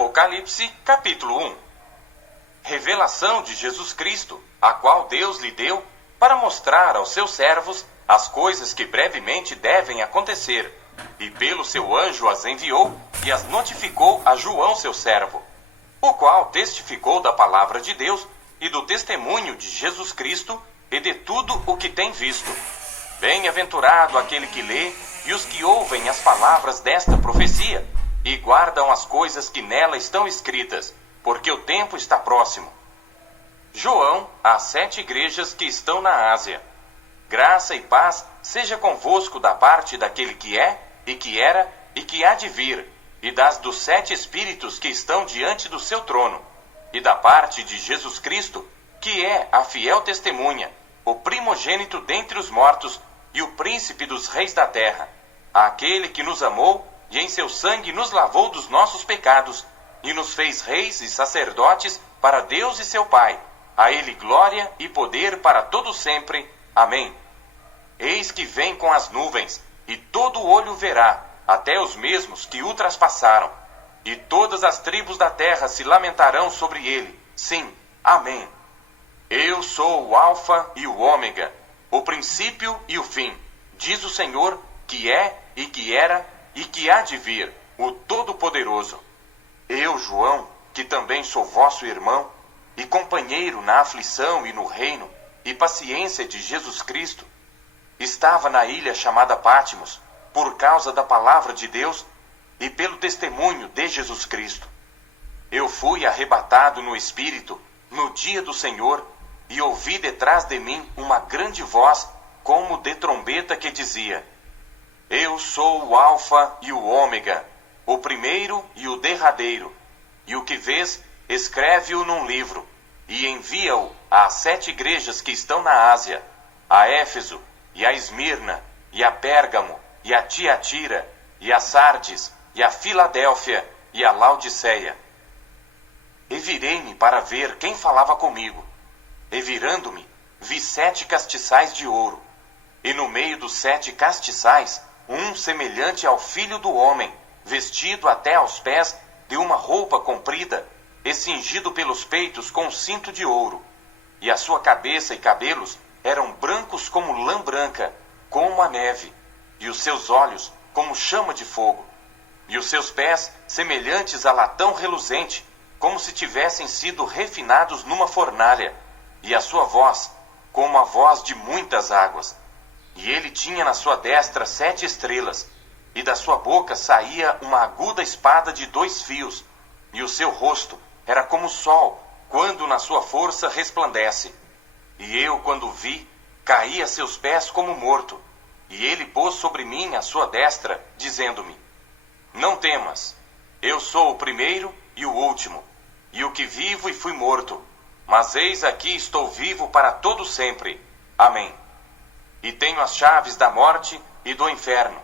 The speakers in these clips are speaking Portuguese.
Apocalipse, capítulo 1. Revelação de Jesus Cristo, a qual Deus lhe deu para mostrar aos seus servos as coisas que brevemente devem acontecer, e pelo seu anjo as enviou e as notificou a João seu servo, o qual testificou da palavra de Deus e do testemunho de Jesus Cristo e de tudo o que tem visto. Bem-aventurado aquele que lê e os que ouvem as palavras desta profecia e guardam as coisas que nela estão escritas, porque o tempo está próximo. João, às 7 igrejas que estão na Ásia. Graça e paz seja convosco da parte daquele que é, e que era, e que há de vir, e dos 7 Espíritos que estão diante do seu trono, e da parte de Jesus Cristo, que é a fiel testemunha, o primogênito dentre os mortos, e o príncipe dos reis da terra, aquele que nos amou, e em seu sangue nos lavou dos nossos pecados, e nos fez reis e sacerdotes para Deus e seu Pai. A ele glória e poder para todo sempre. Amém. Eis que vem com as nuvens, e todo olho verá, até os mesmos que o traspassaram. E todas as tribos da terra se lamentarão sobre ele. Sim, amém. Eu sou o Alfa e o Ômega, o princípio e o fim, diz o Senhor, que é, e que era, e que há de vir, o Todo-Poderoso. Eu, João, que também sou vosso irmão, e companheiro na aflição e no reino, e paciência de Jesus Cristo, estava na ilha chamada Pátimos, por causa da palavra de Deus, e pelo testemunho de Jesus Cristo. Eu fui arrebatado no Espírito, no dia do Senhor, e ouvi detrás de mim uma grande voz, como de trombeta que dizia: Eu sou o Alfa e o Ômega, o primeiro e o derradeiro. E o que vês, escreve-o num livro, e envia-o às 7 igrejas que estão na Ásia, a Éfeso, e a Esmirna, e a Pérgamo, e a Tiatira, e a Sardes, e a Filadélfia, e a Laodiceia. E virei-me para ver quem falava comigo. E virando-me, vi 7 castiçais de ouro, e no meio dos 7 castiçais, um semelhante ao Filho do Homem, vestido até aos pés de uma roupa comprida, e cingido pelos peitos com um cinto de ouro. E a sua cabeça e cabelos eram brancos como lã branca, como a neve, e os seus olhos como chama de fogo, e os seus pés semelhantes a latão reluzente, como se tivessem sido refinados numa fornalha, e a sua voz como a voz de muitas águas. E ele tinha na sua destra 7 estrelas, e da sua boca saía uma aguda espada de 2 fios, e o seu rosto era como o sol, quando na sua força resplandece. E eu, quando vi, caí a seus pés como morto, e ele pôs sobre mim a sua destra, dizendo-me: Não temas, eu sou o primeiro e o último, e o que vivo e fui morto, mas eis aqui estou vivo para todo sempre. Amém. E tenho as chaves da morte e do inferno.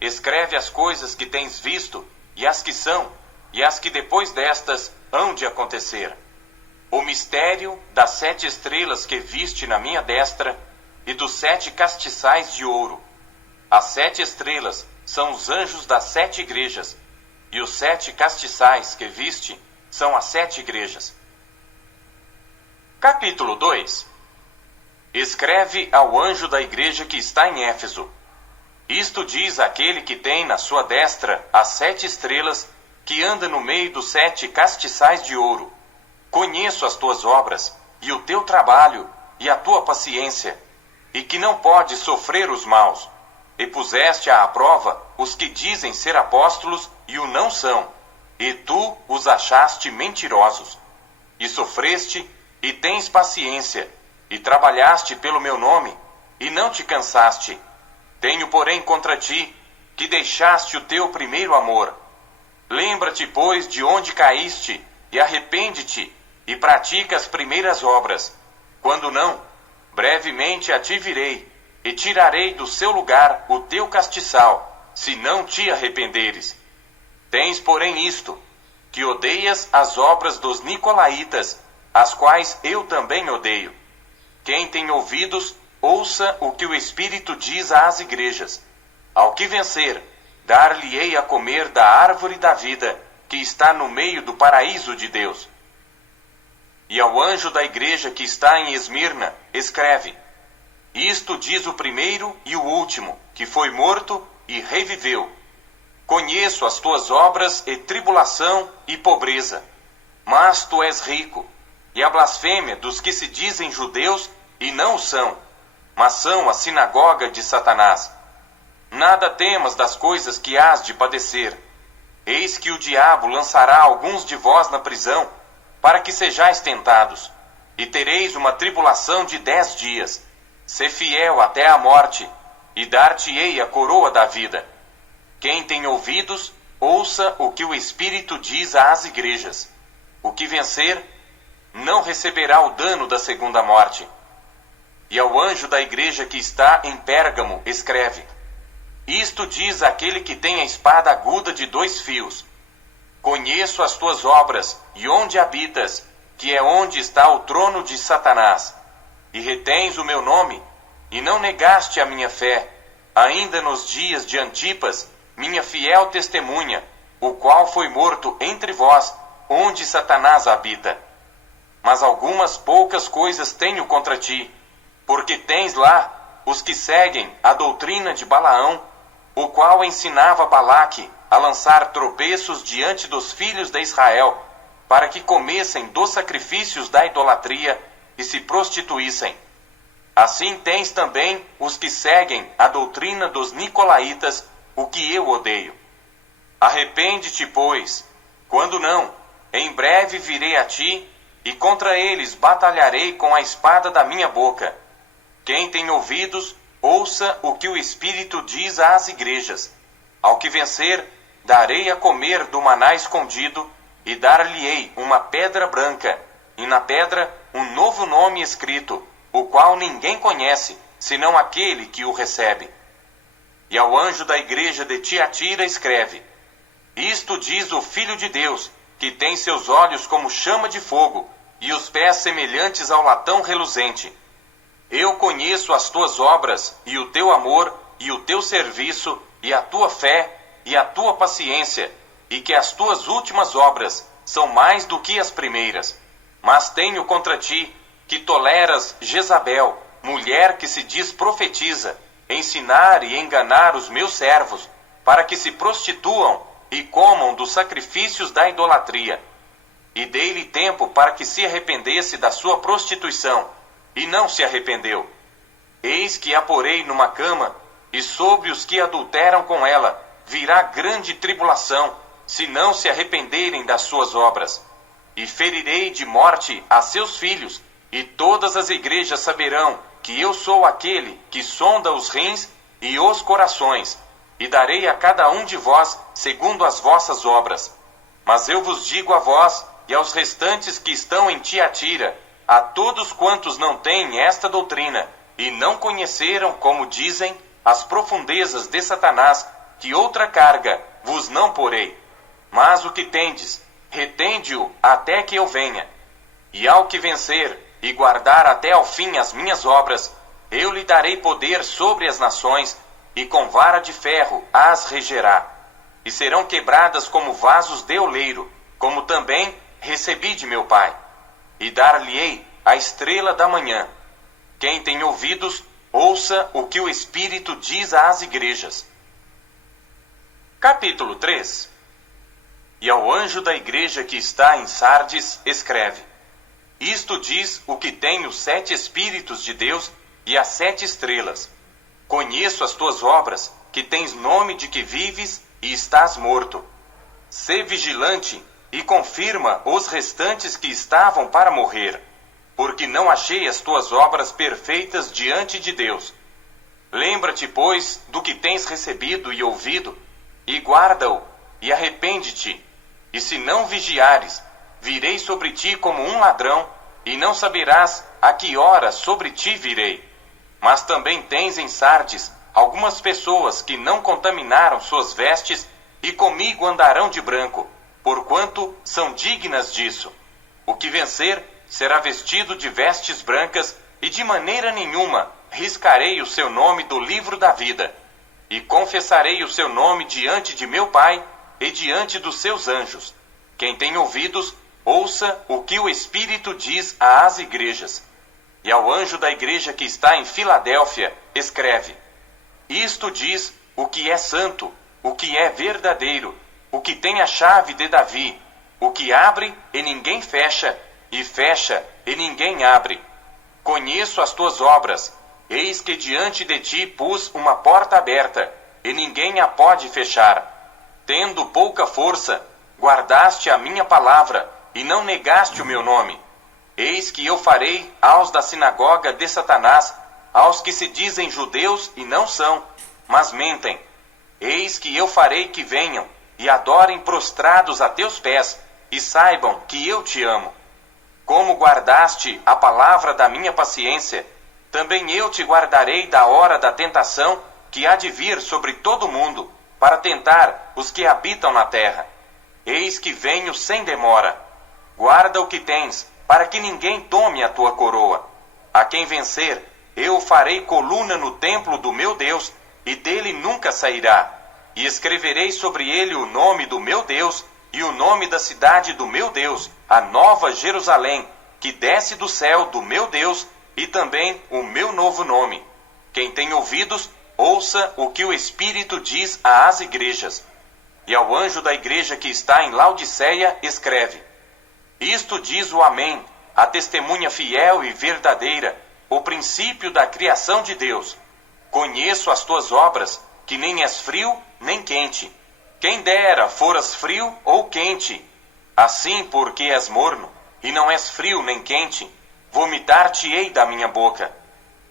Escreve as coisas que tens visto, e as que são, e as que depois destas hão de acontecer. O mistério das 7 estrelas que viste na minha destra, e dos 7 castiçais de ouro. As 7 estrelas são os anjos das 7 igrejas, e os 7 castiçais que viste são as 7 igrejas. Capítulo 2. Escreve ao anjo da igreja que está em Éfeso: Isto diz aquele que tem na sua destra as 7 estrelas, que anda no meio dos 7 castiçais de ouro. Conheço as tuas obras, e o teu trabalho, e a tua paciência, e que não podes sofrer os maus, e puseste à prova os que dizem ser apóstolos e o não são, e tu os achaste mentirosos. E sofreste, e tens paciência, e trabalhaste pelo meu nome, e não te cansaste. Tenho, porém, contra ti, que deixaste o teu primeiro amor. Lembra-te, pois, de onde caíste, e arrepende-te, e pratica as primeiras obras. Quando não, brevemente a ti virei, e tirarei do seu lugar o teu castiçal, se não te arrependeres. Tens, porém, isto, que odeias as obras dos nicolaítas, as quais eu também odeio. Quem tem ouvidos, ouça o que o Espírito diz às igrejas. Ao que vencer, dar-lhe-ei a comer da árvore da vida, que está no meio do paraíso de Deus. E ao anjo da igreja que está em Esmirna, escreve: Isto diz o primeiro e o último, que foi morto e reviveu. Conheço as tuas obras e tribulação e pobreza, mas tu és rico, e a blasfêmia dos que se dizem judeus e não o são, mas são a sinagoga de Satanás. Nada temas das coisas que hás de padecer. Eis que o diabo lançará alguns de vós na prisão, para que sejais tentados, e tereis uma tribulação de 10 dias. Sê fiel até a morte, e dar-te-ei a coroa da vida. Quem tem ouvidos, ouça o que o Espírito diz às igrejas. O que vencer, não receberá o dano da segunda morte. E ao anjo da igreja que está em Pérgamo, escreve: Isto diz aquele que tem a espada aguda de 2 fios. Conheço as tuas obras, e onde habitas, que é onde está o trono de Satanás. E retens o meu nome, e não negaste a minha fé, ainda nos dias de Antipas, minha fiel testemunha, o qual foi morto entre vós, onde Satanás habita. Mas algumas poucas coisas tenho contra ti, porque tens lá os que seguem a doutrina de Balaão, o qual ensinava Balaque a lançar tropeços diante dos filhos de Israel, para que comessem dos sacrifícios da idolatria e se prostituíssem. Assim tens também os que seguem a doutrina dos nicolaítas, o que eu odeio. Arrepende-te, pois, quando não, em breve virei a ti, e contra eles batalharei com a espada da minha boca. Quem tem ouvidos, ouça o que o Espírito diz às igrejas. Ao que vencer, darei a comer do maná escondido, e dar-lhe-ei uma pedra branca, e na pedra um novo nome escrito, o qual ninguém conhece, senão aquele que o recebe. E ao anjo da igreja de Tiatira escreve: Isto diz o Filho de Deus, que tem seus olhos como chama de fogo, e os pés semelhantes ao latão reluzente. Eu conheço as tuas obras, e o teu amor, e o teu serviço, e a tua fé, e a tua paciência, e que as tuas últimas obras são mais do que as primeiras. Mas tenho contra ti que toleras Jezabel, mulher que se diz profetiza, ensinar e enganar os meus servos, para que se prostituam e comam dos sacrifícios da idolatria. E dei-lhe tempo para que se arrependesse da sua prostituição, e não se arrependeu. Eis que a porei numa cama, e sobre os que adulteram com ela virá grande tribulação, se não se arrependerem das suas obras. E ferirei de morte a seus filhos, e todas as igrejas saberão que eu sou aquele que sonda os rins e os corações, e darei a cada um de vós segundo as vossas obras. Mas eu vos digo a vós e aos restantes que estão em Tiatira, a todos quantos não têm esta doutrina, e não conheceram, como dizem, as profundezas de Satanás, que outra carga vos não porei. Mas o que tendes, retende-o até que eu venha. E ao que vencer, e guardar até ao fim as minhas obras, eu lhe darei poder sobre as nações, e com vara de ferro as regerá. E serão quebradas como vasos de oleiro, como também recebi de meu Pai. E dar-lhe-ei a estrela da manhã. Quem tem ouvidos, ouça o que o Espírito diz às igrejas. Capítulo 3. E ao anjo da igreja que está em Sardes, escreve: Isto diz o que tem os 7 Espíritos de Deus e as 7 estrelas. Conheço as tuas obras, que tens nome de que vives e estás morto. Sê vigilante e confirma os restantes que estavam para morrer, porque não achei as tuas obras perfeitas diante de Deus. Lembra-te, pois, do que tens recebido e ouvido, e guarda-o, e arrepende-te. E se não vigiares, virei sobre ti como um ladrão, e não saberás a que hora sobre ti virei. Mas também tens em Sardes algumas pessoas que não contaminaram suas vestes, e comigo andarão de branco, porquanto são dignas disso. O que vencer será vestido de vestes brancas, e de maneira nenhuma riscarei o seu nome do livro da vida. E confessarei o seu nome diante de meu Pai e diante dos seus anjos. Quem tem ouvidos, ouça o que o Espírito diz às igrejas. E ao anjo da igreja que está em Filadélfia, escreve: Isto diz o que é santo, o que é verdadeiro, o que tem a chave de Davi, o que abre e ninguém fecha, e fecha e ninguém abre. Conheço as tuas obras. Eis que diante de ti pus uma porta aberta, e ninguém a pode fechar. Tendo pouca força, guardaste a minha palavra, e não negaste o meu nome. Eis que eu farei aos da sinagoga de Satanás, aos que se dizem judeus e não são, mas mentem. Eis que eu farei que venham, e adorem prostrados a teus pés, e saibam que eu te amo. Como guardaste a palavra da minha paciência, também eu te guardarei da hora da tentação que há de vir sobre todo o mundo, para tentar os que habitam na terra. Eis que venho sem demora. Guarda o que tens, para que ninguém tome a tua coroa. A quem vencer, eu farei coluna no templo do meu Deus, e dele nunca sairá. E escreverei sobre ele o nome do meu Deus, e o nome da cidade do meu Deus, a nova Jerusalém, que desce do céu do meu Deus, e também o meu novo nome. Quem tem ouvidos, ouça o que o Espírito diz às igrejas. E ao anjo da igreja que está em Laodiceia, escreve: Isto diz o Amém, a testemunha fiel e verdadeira, o princípio da criação de Deus. Conheço as tuas obras, que nem és frio nem quente. Quem dera foras frio ou quente. Assim, porque és morno, e não és frio nem quente, vomitar-te-ei da minha boca.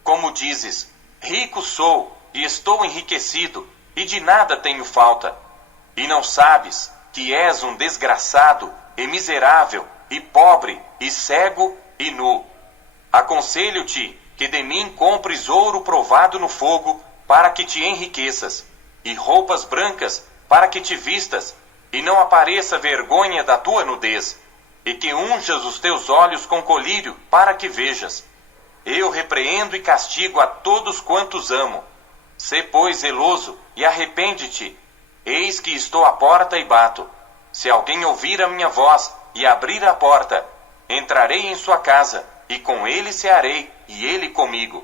Como dizes, rico sou, e estou enriquecido, e de nada tenho falta. E não sabes que és um desgraçado, e miserável, e pobre, e cego, e nu. Aconselho-te que de mim compres ouro provado no fogo, para que te enriqueças, e roupas brancas, para que te vistas, e não apareça vergonha da tua nudez, e que unjas os teus olhos com colírio, para que vejas. Eu repreendo e castigo a todos quantos amo. Sê, pois, zeloso, e arrepende-te. Eis que estou à porta e bato. Se alguém ouvir a minha voz e abrir a porta, entrarei em sua casa, e com ele cearei, e ele comigo.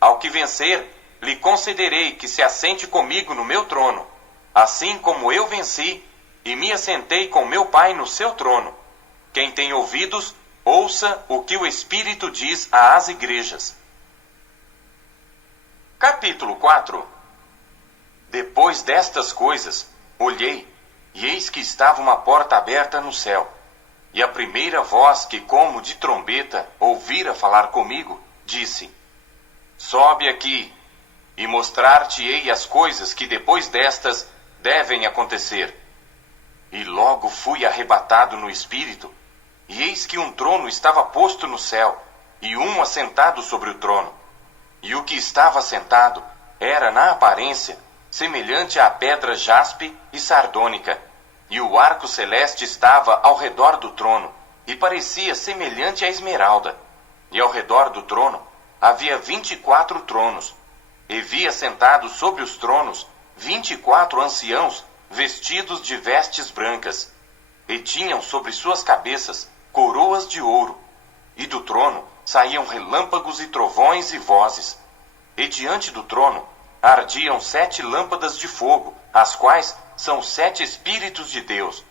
Ao que vencer, lhe concederei que se assente comigo no meu trono, assim como eu venci, e me assentei com meu Pai no seu trono. Quem tem ouvidos, ouça o que o Espírito diz às igrejas. Capítulo 4. Depois destas coisas, olhei, e eis que estava uma porta aberta no céu. E a primeira voz que, como de trombeta, ouvira falar comigo, disse: Sobe aqui, e mostrar-te-ei as coisas que depois destas devem acontecer. E logo fui arrebatado no Espírito, e eis que um trono estava posto no céu, e um assentado sobre o trono. E o que estava assentado era, na aparência, semelhante à pedra jaspe e sardônica, e o arco celeste estava ao redor do trono, e parecia semelhante à esmeralda. E ao redor do trono havia 24 tronos, e vi assentados sobre os tronos 24 anciãos vestidos de vestes brancas, e tinham sobre suas cabeças coroas de ouro, e do trono saíam relâmpagos e trovões e vozes. E diante do trono ardiam 7 lâmpadas de fogo, as quais são 7 Espíritos de Deus.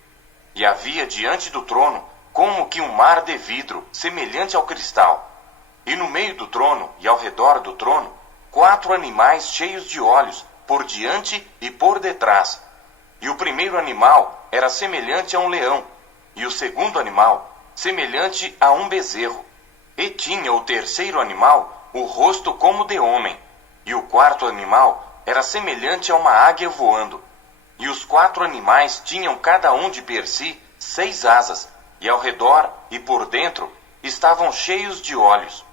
E havia diante do trono como que um mar de vidro, semelhante ao cristal. E no meio do trono e ao redor do trono, 4 animais cheios de olhos, por diante e por detrás. E o primeiro animal era semelhante a um leão, e o segundo animal semelhante a um bezerro. E tinha o terceiro animal o rosto como de homem, e o quarto animal era semelhante a uma águia voando. E os 4 animais tinham cada um de per si 6 asas, e ao redor e por dentro estavam cheios de olhos.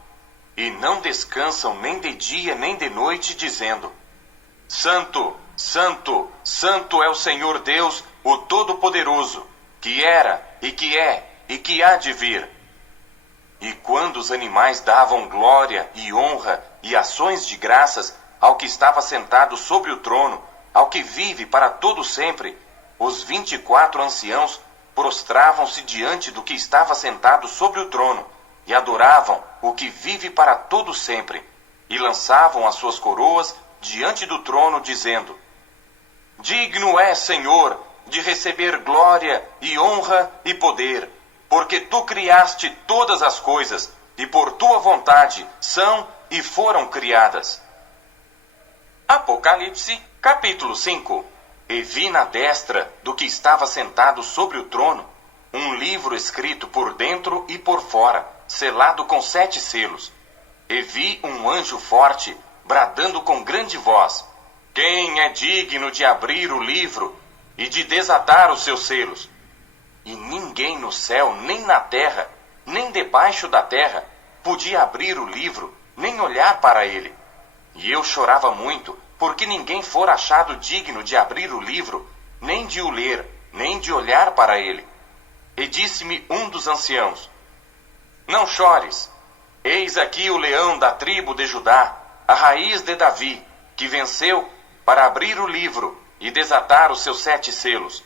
E não descansam nem de dia nem de noite, dizendo: Santo, Santo, Santo é o Senhor Deus, o Todo-Poderoso, que era, e que é, e que há de vir. E quando os animais davam glória e honra e ações de graças ao que estava sentado sobre o trono, ao que vive para todo sempre, os 24 anciãos prostravam-se diante do que estava sentado sobre o trono, e adoravam o que vive para todo sempre, e lançavam as suas coroas diante do trono, dizendo: Digno é, Senhor, de receber glória e honra e poder, porque tu criaste todas as coisas, e por tua vontade são e foram criadas. Apocalipse, capítulo 5. E vi na destra do que estava sentado sobre o trono um livro escrito por dentro e por fora, selado com 7 selos. E vi um anjo forte, bradando com grande voz: Quem é digno de abrir o livro e de desatar os seus selos? E ninguém no céu, nem na terra, nem debaixo da terra, podia abrir o livro, nem olhar para ele. E eu chorava muito, porque ninguém fora achado digno de abrir o livro, nem de o ler, nem de olhar para ele. E disse-me um dos anciãos: Não chores, eis aqui o leão da tribo de Judá, a raiz de Davi, que venceu para abrir o livro e desatar os seus 7 selos.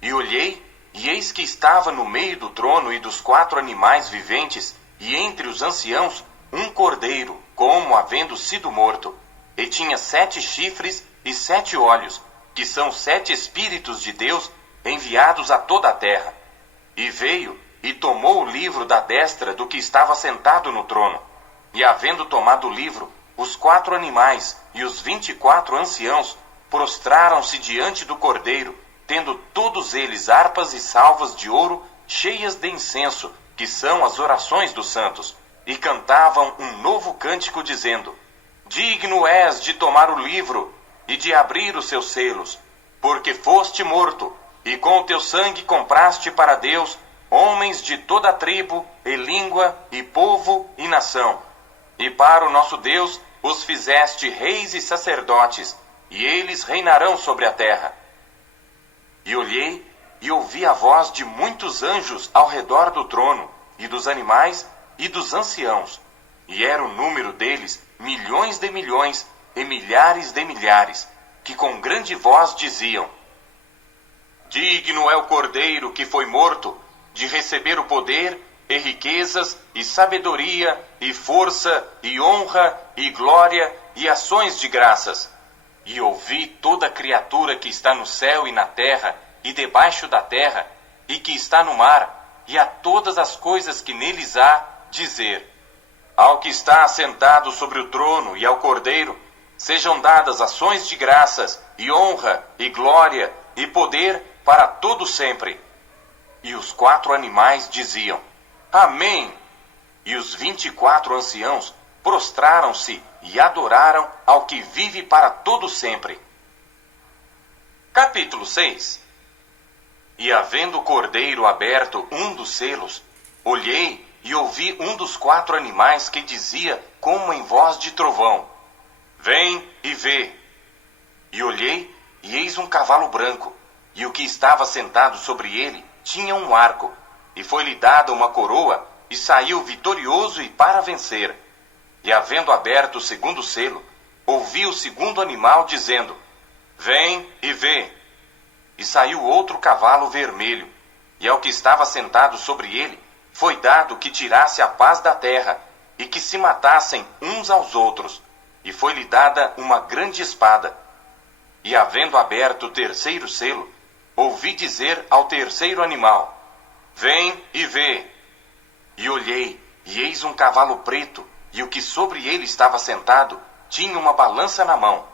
E olhei, e eis que estava no meio do trono e dos 4 animais viventes, e entre os anciãos, um cordeiro, como havendo sido morto, e tinha 7 chifres e 7 olhos, que são 7 Espíritos de Deus enviados a toda a terra. E veio e tomou o livro da destra do que estava sentado no trono. E havendo tomado o livro, os 4 animais e os 24 anciãos prostraram-se diante do cordeiro, tendo todos eles harpas e salvas de ouro cheias de incenso, que são as orações dos santos, e cantavam um novo cântico, dizendo: Digno és de tomar o livro e de abrir os seus selos, porque foste morto, e com o teu sangue compraste para Deus homens de toda a tribo, e língua, e povo, e nação. E para o nosso Deus os fizeste reis e sacerdotes, e eles reinarão sobre a terra. E olhei, e ouvi a voz de muitos anjos ao redor do trono, e dos animais, e dos anciãos. E era o número deles milhões de milhões, e milhares de milhares, que com grande voz diziam: Digno é o cordeiro que foi morto, de receber o poder, e riquezas, e sabedoria, e força, e honra, e glória, e ações de graças. E ouvi toda criatura que está no céu e na terra, e debaixo da terra, e que está no mar, e a todas as coisas que neles há, dizer: Ao que está assentado sobre o trono e ao Cordeiro, sejam dadas ações de graças, e honra, e glória, e poder para todo sempre. E os 4 animais diziam: Amém. E os 24 anciãos prostraram-se e adoraram ao que vive para todo sempre. Capítulo 6. E havendo o cordeiro aberto um dos selos, olhei e ouvi um dos 4 animais que dizia como em voz de trovão: Vem e vê. E olhei, e eis um cavalo branco, e o que estava sentado sobre ele tinha um arco, e foi-lhe dada uma coroa, e saiu vitorioso e para vencer. E havendo aberto o segundo selo, ouvi o segundo animal dizendo: Vem e vê. E saiu outro cavalo vermelho, e ao que estava sentado sobre ele foi dado que tirasse a paz da terra, e que se matassem uns aos outros, e foi-lhe dada uma grande espada. E havendo aberto o terceiro selo, ouvi dizer ao terceiro animal: Vem e vê. E olhei, e eis um cavalo preto, e o que sobre ele estava sentado tinha uma balança na mão.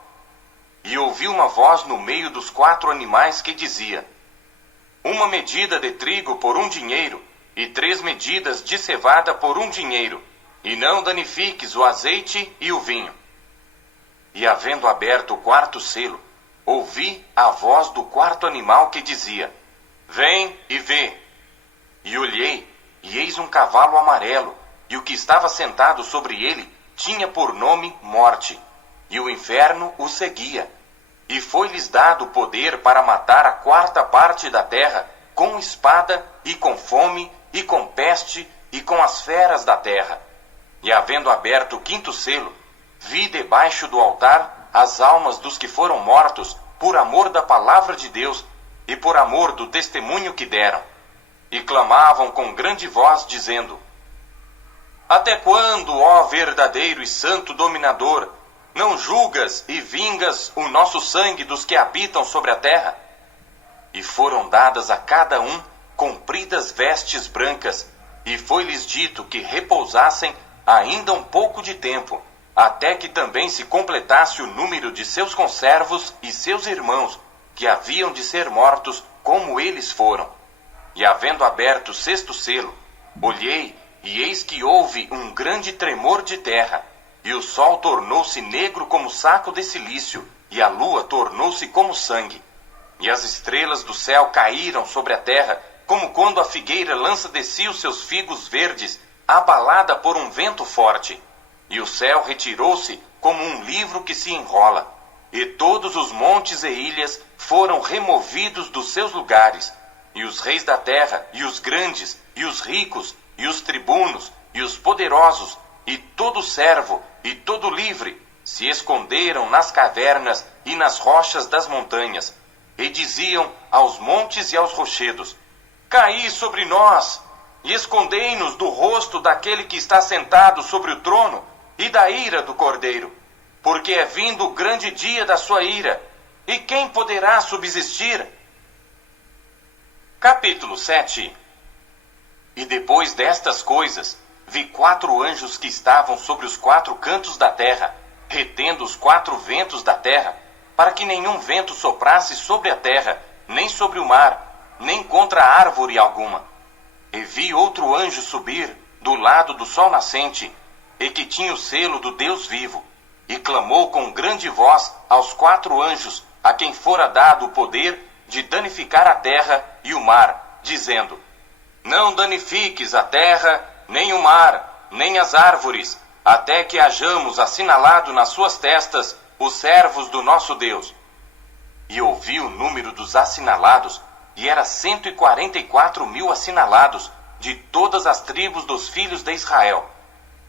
E ouvi uma voz no meio dos 4 animais que dizia: Uma medida de trigo por 1 dinheiro, e 3 medidas de cevada por 1 dinheiro, e não danifiques o azeite e o vinho. E havendo aberto o 4º selo, ouvi a voz do 4º animal que dizia: Vem e vê. E olhei, e eis um cavalo amarelo, e o que estava sentado sobre ele tinha por nome Morte, e o inferno o seguia. E foi-lhes dado poder para matar a 4ª parte da terra, com espada, e com fome, e com peste, e com as feras da terra. E havendo aberto o 5º selo, vi debaixo do altar as almas dos que foram mortos por amor da palavra de Deus, e por amor do testemunho que deram. e clamavam com grande voz, dizendo: Até quando, ó verdadeiro e santo dominador, não julgas e vingas o nosso sangue dos que habitam sobre a terra? E foram dadas a cada um compridas vestes brancas, e foi-lhes dito que repousassem ainda um pouco de tempo, até que também se completasse o número de seus conservos e seus irmãos, que haviam de ser mortos como eles foram. E havendo aberto o sexto selo, olhei, e eis que houve um grande tremor de terra, e o sol tornou-se negro como saco de cilício, e a lua tornou-se como sangue. E as estrelas do céu caíram sobre a terra, como quando a figueira lança de si os seus figos verdes, abalada por um vento forte. E o céu retirou-se como um livro que se enrola, e todos os montes e ilhas foram removidos dos seus lugares, e os reis da terra, e os grandes, e os ricos, e os tribunos, e os poderosos, e todo servo, e todo livre, se esconderam nas cavernas e nas rochas das montanhas, e diziam aos montes e aos rochedos: Caí sobre nós, e escondei-nos do rosto daquele que está sentado sobre o trono, e da ira do Cordeiro, porque é vindo o grande dia da sua ira, e quem poderá subsistir? Capítulo 7. E depois destas coisas, vi 4 anjos que estavam sobre os 4 cantos da terra, retendo os 4 ventos da terra, para que nenhum vento soprasse sobre a terra, nem sobre o mar, nem contra árvore alguma. E vi outro anjo subir do lado do sol nascente, e que tinha o selo do Deus vivo, e clamou com grande voz aos 4 anjos, a quem fora dado o poder de danificar a terra e o mar, dizendo: Não danifiques a terra, nem o mar, nem as árvores, até que hajamos assinalado nas suas testas os servos do nosso Deus. E ouvi o número dos assinalados, e era 144.000 assinalados, de todas as tribos dos filhos de Israel.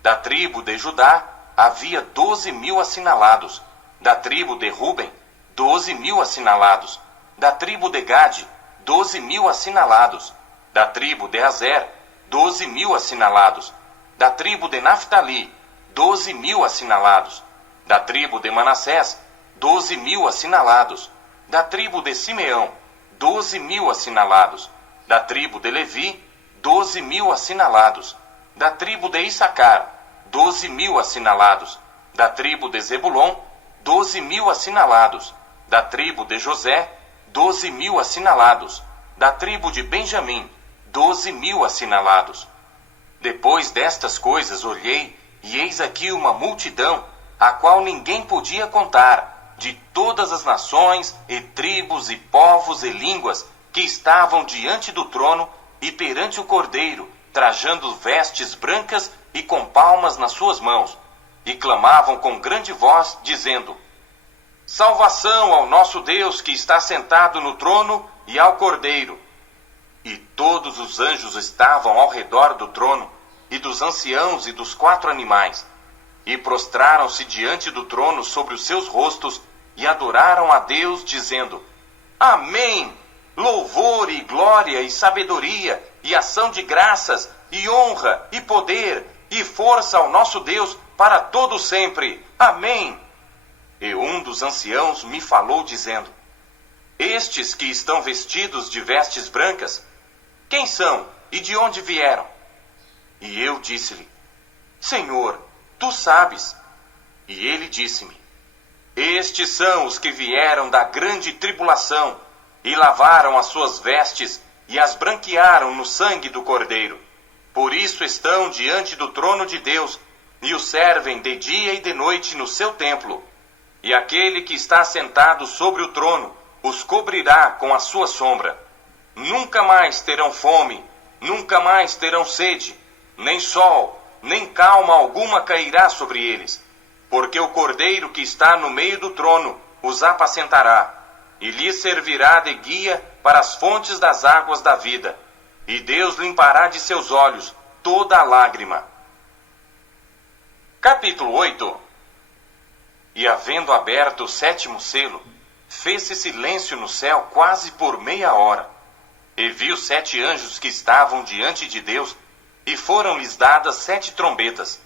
Da tribo de Judá havia 12.000 assinalados, da tribo de Ruben 12.000 assinalados, da tribo de Gade 12.000 assinalados, da tribo de Azer 12.000 assinalados, da tribo de Naftali 12.000 assinalados, da tribo de Manassés 12.000 assinalados, da tribo de Simeão 12.000 assinalados, da tribo de Levi 12.000 assinalados, da tribo de Issacar 12.000 assinalados, da tribo de Zebulon 12.000 assinalados, da tribo de José 12.000 assinalados, da tribo de Benjamim 12.000 assinalados. Depois destas coisas olhei, e eis aqui uma multidão, a qual ninguém podia contar, de todas as nações, e tribos, e povos, e línguas, que estavam diante do trono e perante o Cordeiro, trajando vestes brancas e com palmas nas suas mãos, e clamavam com grande voz, dizendo: Salvação ao nosso Deus que está sentado no trono e ao Cordeiro. E todos os anjos estavam ao redor do trono, e dos anciãos e dos 4 animais, e prostraram-se diante do trono sobre os seus rostos, e adoraram a Deus, dizendo: Amém! Louvor e glória e sabedoria, e ação de graças, e honra, e poder, e força ao nosso Deus para todo sempre. Amém! E um dos anciãos me falou, dizendo: Estes que estão vestidos de vestes brancas, quem são e de onde vieram? E eu disse-lhe: Senhor, tu sabes. E ele disse-me: Estes são os que vieram da grande tribulação, e lavaram as suas vestes, e as branquearam no sangue do Cordeiro. Por isso estão diante do trono de Deus, e o servem de dia e de noite no seu templo. E aquele que está sentado sobre o trono os cobrirá com a sua sombra. Nunca mais terão fome, nunca mais terão sede, nem sol, nem calma alguma cairá sobre eles, porque o Cordeiro que está no meio do trono os apacentará, e lhes servirá de guia para as fontes das águas da vida, e Deus limpará de seus olhos toda a lágrima. Capítulo 8. E havendo aberto o 7º selo, fez-se silêncio no céu quase por meia hora. E viu 7 anjos que estavam diante de Deus, e foram-lhes dadas 7 trombetas.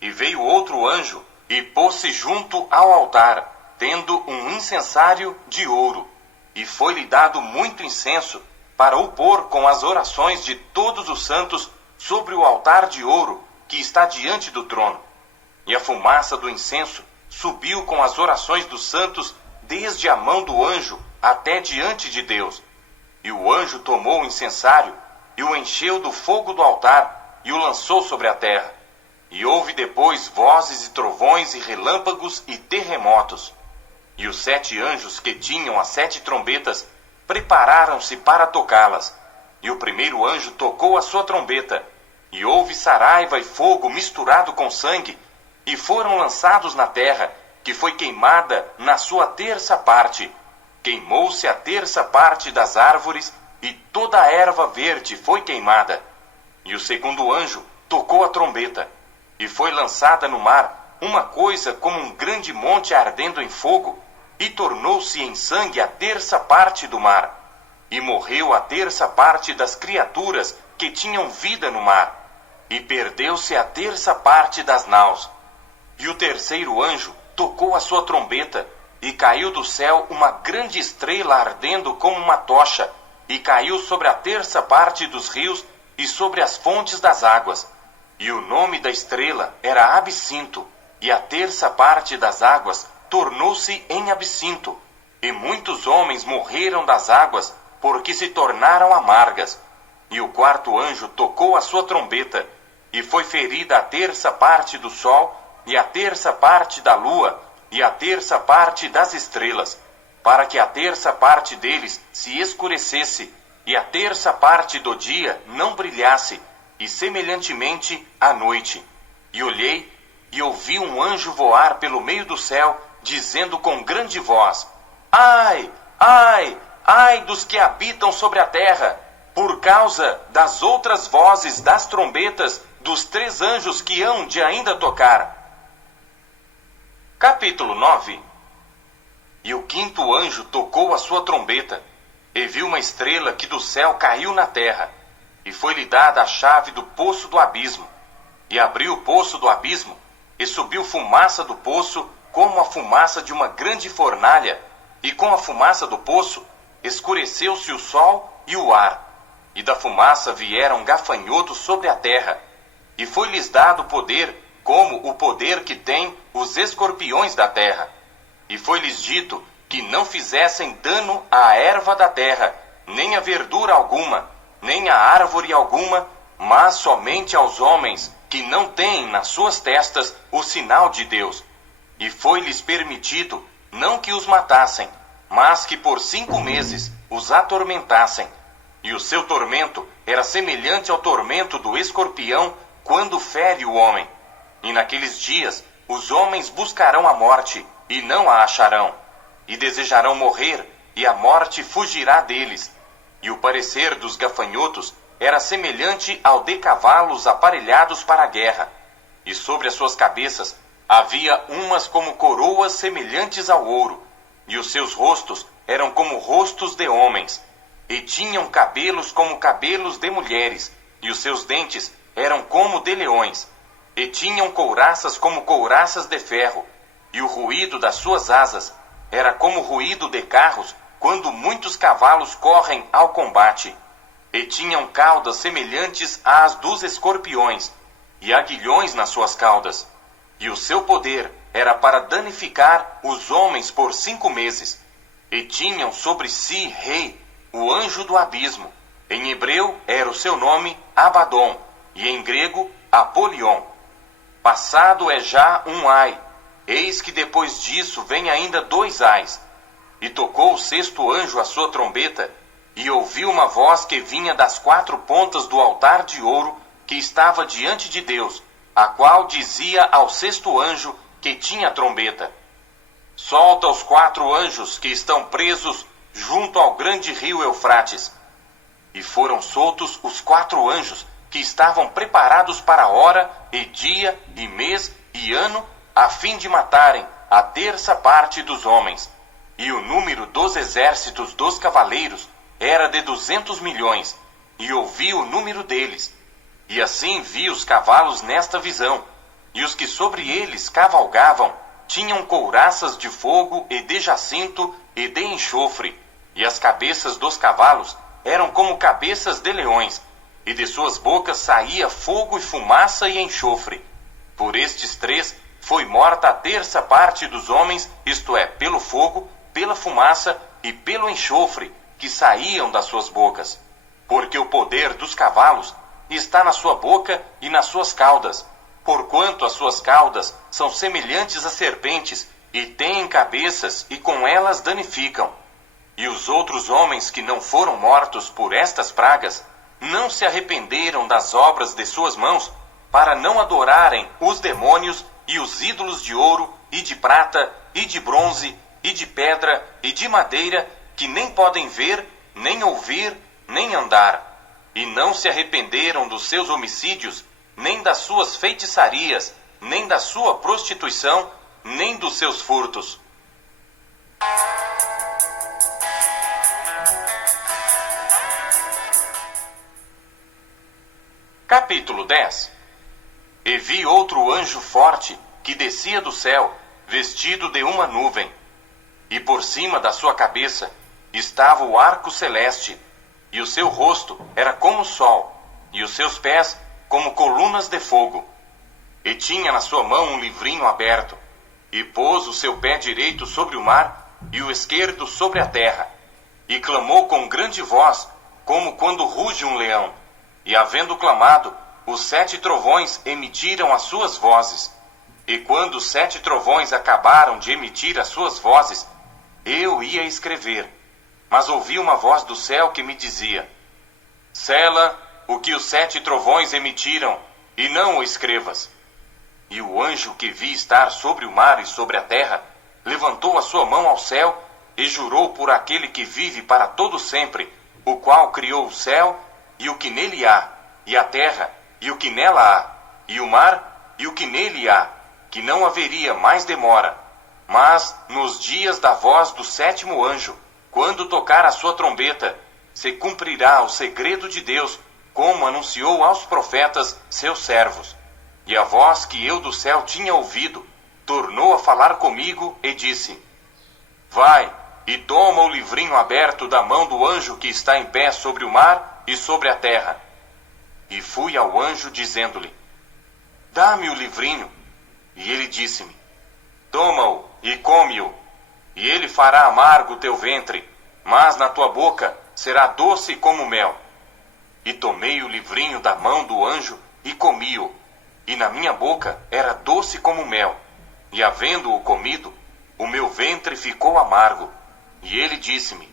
E veio outro anjo, e pôs-se junto ao altar, tendo um incensário de ouro. E foi-lhe dado muito incenso, para o pôr com as orações de todos os santos sobre o altar de ouro que está diante do trono. E a fumaça do incenso subiu com as orações dos santos desde a mão do anjo até diante de Deus. E o anjo tomou o incensário e o encheu do fogo do altar e o lançou sobre a terra. E houve depois vozes e trovões e relâmpagos e terremotos. E os 7 anjos que tinham as 7 trombetas prepararam-se para tocá-las. E o primeiro anjo tocou a sua trombeta, e houve saraiva e fogo misturado com sangue, e foram lançados na terra, que foi queimada na sua terça parte. Queimou-se a terça parte das árvores, e toda a erva verde foi queimada. E o segundo anjo tocou a trombeta, e foi lançada no mar uma coisa como um grande monte ardendo em fogo, e tornou-se em sangue a terça parte do mar. E morreu a terça parte das criaturas que tinham vida no mar, e perdeu-se a terça parte das naus. E o terceiro anjo tocou a sua trombeta, e caiu do céu uma grande estrela ardendo como uma tocha, e caiu sobre a terça parte dos rios e sobre as fontes das águas. E o nome da estrela era Absinto, e a terça parte das águas tornou-se em absinto, e muitos homens morreram das águas, porque se tornaram amargas. E o quarto anjo tocou a sua trombeta, e foi ferida a terça parte do sol, e a terça parte da lua, e a terça parte das estrelas, para que a terça parte deles se escurecesse, e a terça parte do dia não brilhasse, e semelhantemente à noite. E olhei, e ouvi um anjo voar pelo meio do céu, dizendo com grande voz: Ai, ai, ai dos que habitam sobre a terra, por causa das outras vozes das trombetas dos 3 anjos que hão de ainda tocar. Capítulo 9. E o quinto anjo tocou a sua trombeta, e viu uma estrela que do céu caiu na terra, e foi-lhe dada a chave do poço do abismo. E abriu o poço do abismo, e subiu fumaça do poço, como a fumaça de uma grande fornalha, e com a fumaça do poço escureceu-se o sol e o ar, e da fumaça vieram gafanhotos sobre a terra, e foi-lhes dado poder, como o poder que têm os escorpiões da terra. E foi-lhes dito que não fizessem dano à erva da terra, nem a verdura alguma, nem a árvore alguma, mas somente aos homens que não têm nas suas testas o sinal de Deus. E foi-lhes permitido não que os matassem, mas que por 5 meses os atormentassem. E o seu tormento era semelhante ao tormento do escorpião quando fere o homem. E naqueles dias os homens buscarão a morte, e não a acharão. E desejarão morrer, e a morte fugirá deles. E o parecer dos gafanhotos era semelhante ao de cavalos aparelhados para a guerra. E sobre as suas cabeças havia umas como coroas semelhantes ao ouro, e os seus rostos eram como rostos de homens, e tinham cabelos como cabelos de mulheres, e os seus dentes eram como de leões, e tinham couraças como couraças de ferro, e o ruído das suas asas era como ruído de carros quando muitos cavalos correm ao combate, e tinham caudas semelhantes às dos escorpiões, e aguilhões nas suas caudas. E o seu poder era para danificar os homens por 5 meses. E tinham sobre si rei, o anjo do abismo. Em hebreu era o seu nome Abaddon, e em grego Apolion. Passado é já um ai, eis que depois disso vem ainda 2 ais. E tocou o 6º anjo a sua trombeta, e ouviu uma voz que vinha das 4 pontas do altar de ouro que estava diante de Deus, a qual dizia ao 6º anjo que tinha a trombeta: Solta os 4 anjos que estão presos junto ao grande rio Eufrates. E foram soltos os 4 anjos que estavam preparados para a hora, e dia, e mês, e ano, a fim de matarem a terça parte dos homens. E o número dos exércitos dos cavaleiros era de 200 milhões, e ouvi o número deles. E assim vi os cavalos nesta visão, e os que sobre eles cavalgavam tinham couraças de fogo e de jacinto e de enxofre, e as cabeças dos cavalos eram como cabeças de leões, e de suas bocas saía fogo e fumaça e enxofre. Por estes três foi morta a terça parte dos homens, isto é, pelo fogo, pela fumaça e pelo enxofre que saíam das suas bocas. Porque o poder dos cavalos está na sua boca e nas suas caudas, porquanto as suas caudas são semelhantes a serpentes, e têm cabeças, e com elas danificam. E os outros homens que não foram mortos por estas pragas, não se arrependeram das obras de suas mãos, para não adorarem os demônios e os ídolos de ouro, e de prata, e de bronze, e de pedra, e de madeira, que nem podem ver, nem ouvir, nem andar. E não se arrependeram dos seus homicídios, nem das suas feitiçarias, nem da sua prostituição, nem dos seus furtos. Capítulo 10. E vi outro anjo forte, que descia do céu, vestido de uma nuvem. E por cima da sua cabeça estava o arco celeste, e o seu rosto era como o sol, e os seus pés como colunas de fogo. E tinha na sua mão um livrinho aberto, e pôs o seu pé direito sobre o mar, e o esquerdo sobre a terra. E clamou com grande voz, como quando ruge um leão. E havendo clamado, os 7 trovões emitiram as suas vozes. E quando os 7 trovões acabaram de emitir as suas vozes, eu ia escrever. Mas ouvi uma voz do céu que me dizia: sela o que os 7 trovões emitiram, e não o escrevas. E o anjo que vi estar sobre o mar e sobre a terra, levantou a sua mão ao céu, e jurou por aquele que vive para todo sempre, o qual criou o céu, e o que nele há, e a terra, e o que nela há, e o mar, e o que nele há, que não haveria mais demora. Mas, nos dias da voz do 7º anjo, quando tocar a sua trombeta, se cumprirá o segredo de Deus, como anunciou aos profetas, seus servos. E a voz que eu do céu tinha ouvido, tornou a falar comigo e disse: vai, e toma o livrinho aberto da mão do anjo que está em pé sobre o mar e sobre a terra. E fui ao anjo dizendo-lhe: dá-me o livrinho. E ele disse-me: toma-o e come-o, e ele fará amargo o teu ventre, mas na tua boca será doce como mel. E tomei o livrinho da mão do anjo e comi-o, e na minha boca era doce como mel. E havendo-o comido, o meu ventre ficou amargo. E ele disse-me: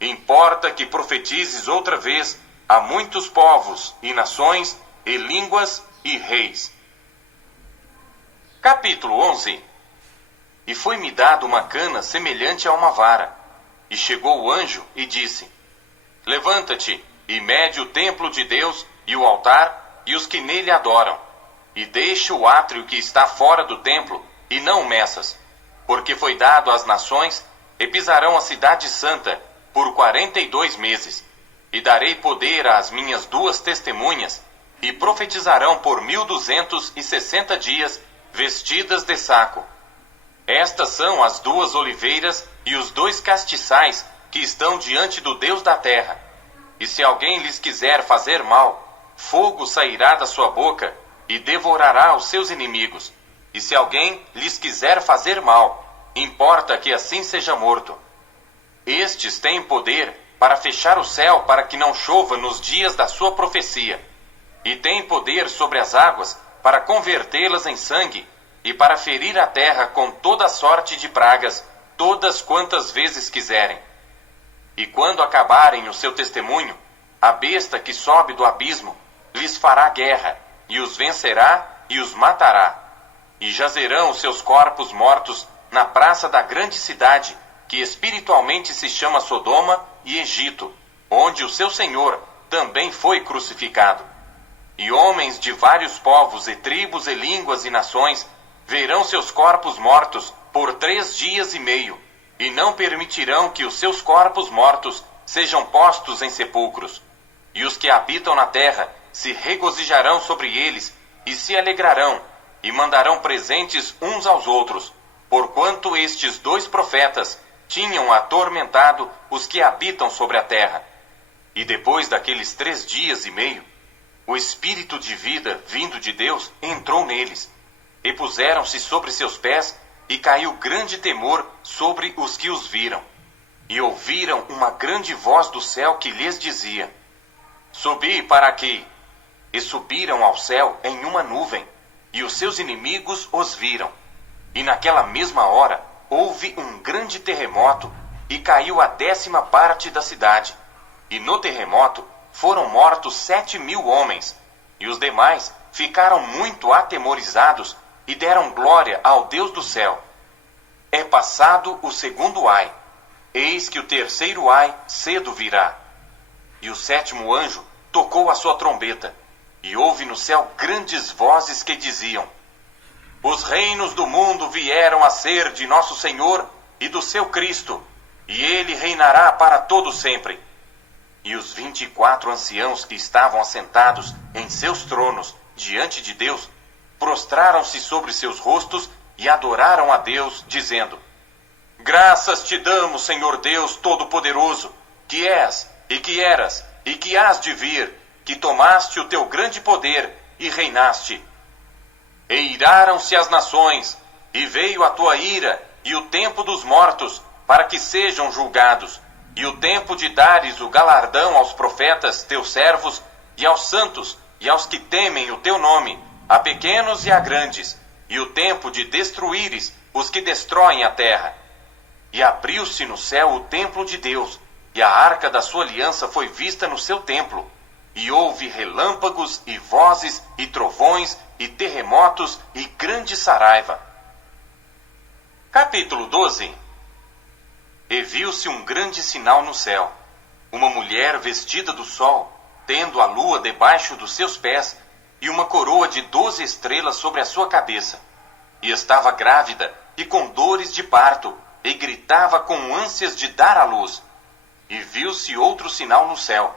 importa que profetizes outra vez a muitos povos e nações e línguas e reis. Capítulo 11. E foi-me dado uma cana semelhante a uma vara. E chegou o anjo e disse: levanta-te e mede o templo de Deus e o altar e os que nele adoram. E deixa o átrio que está fora do templo, e não o meças, porque foi dado às nações, e pisarão a cidade santa por 42 meses. E darei poder às minhas 2 testemunhas, e profetizarão por 1260 dias, vestidas de saco. Estas são as 2 oliveiras e os 2 castiçais que estão diante do Deus da terra. E se alguém lhes quiser fazer mal, fogo sairá da sua boca e devorará os seus inimigos. E se alguém lhes quiser fazer mal, importa que assim seja morto. Estes têm poder para fechar o céu para que não chova nos dias da sua profecia. E têm poder sobre as águas para convertê-las em sangue, e para ferir a terra com toda sorte de pragas, todas quantas vezes quiserem. E quando acabarem o seu testemunho, a besta que sobe do abismo lhes fará guerra, e os vencerá e os matará. E jazerão os seus corpos mortos na praça da grande cidade, que espiritualmente se chama Sodoma e Egito, onde o seu Senhor também foi crucificado. E homens de vários povos e tribos e línguas e nações verão seus corpos mortos por 3 dias e meio, e não permitirão que os seus corpos mortos sejam postos em sepulcros, e os que habitam na terra se regozijarão sobre eles e se alegrarão, e mandarão presentes uns aos outros, porquanto estes 2 profetas tinham atormentado os que habitam sobre a terra. E depois daqueles 3 dias e meio, o Espírito de vida vindo de Deus entrou neles, e puseram-se sobre seus pés, e caiu grande temor sobre os que os viram. E ouviram uma grande voz do céu que lhes dizia: Subi para aqui. E subiram ao céu em uma nuvem, e os seus inimigos os viram. E naquela mesma hora houve um grande terremoto, e caiu a 10ª parte da cidade. E no terremoto foram mortos 7.000 homens, e os demais ficaram muito atemorizados, e deram glória ao Deus do céu. É passado o 2º ai, eis que o 3º ai cedo virá. E o 7º anjo tocou a sua trombeta, e houve no céu grandes vozes que diziam: Os reinos do mundo vieram a ser de nosso Senhor e do seu Cristo, e ele reinará para todo sempre. E os 24 anciãos que estavam assentados em seus tronos diante de Deus, prostraram-se sobre seus rostos e adoraram a Deus, dizendo: Graças te damos, Senhor Deus Todo-Poderoso, que és, e que eras, e que hás de vir, que tomaste o teu grande poder e reinaste. E iraram-se as nações, e veio a tua ira, e o tempo dos mortos, para que sejam julgados, e o tempo de dares o galardão aos profetas, teus servos, e aos santos, e aos que temem o teu nome, a pequenos e a grandes, e o tempo de destruíres os que destroem a terra. E abriu-se no céu o templo de Deus, e a arca da sua aliança foi vista no seu templo. E houve relâmpagos, e vozes, e trovões, e terremotos, e grande saraiva. Capítulo 12. E viu-se um grande sinal no céu, uma mulher vestida do sol, tendo a lua debaixo dos seus pés, e uma coroa de 12 estrelas sobre a sua cabeça. E estava grávida, e com dores de parto, e gritava com ânsias de dar à luz. E viu-se outro sinal no céu,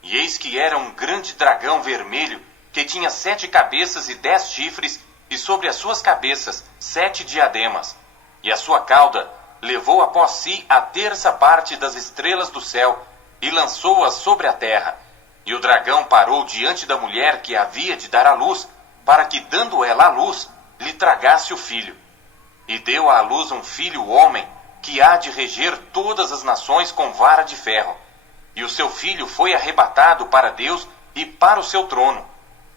e eis que era um grande dragão vermelho, que tinha 7 cabeças e 10 chifres, e sobre as suas cabeças 7 diademas. E a sua cauda levou após si a 1/3 parte das estrelas do céu, e lançou-as sobre a terra. E o dragão parou diante da mulher que havia de dar à luz, para que, dando ela à luz, lhe tragasse o filho. E deu à luz um filho homem, que há de reger todas as nações com vara de ferro. E o seu filho foi arrebatado para Deus e para o seu trono.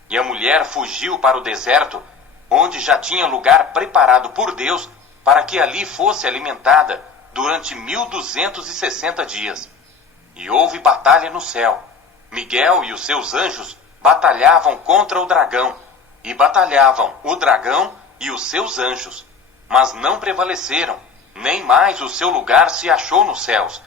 E a mulher fugiu para o deserto, onde já tinha lugar preparado por Deus, para que ali fosse alimentada durante 1260 dias. E houve batalha no céu. Miguel e os seus anjos batalhavam contra o dragão, e batalhavam o dragão e os seus anjos, mas não prevaleceram, nem mais o seu lugar se achou nos céus.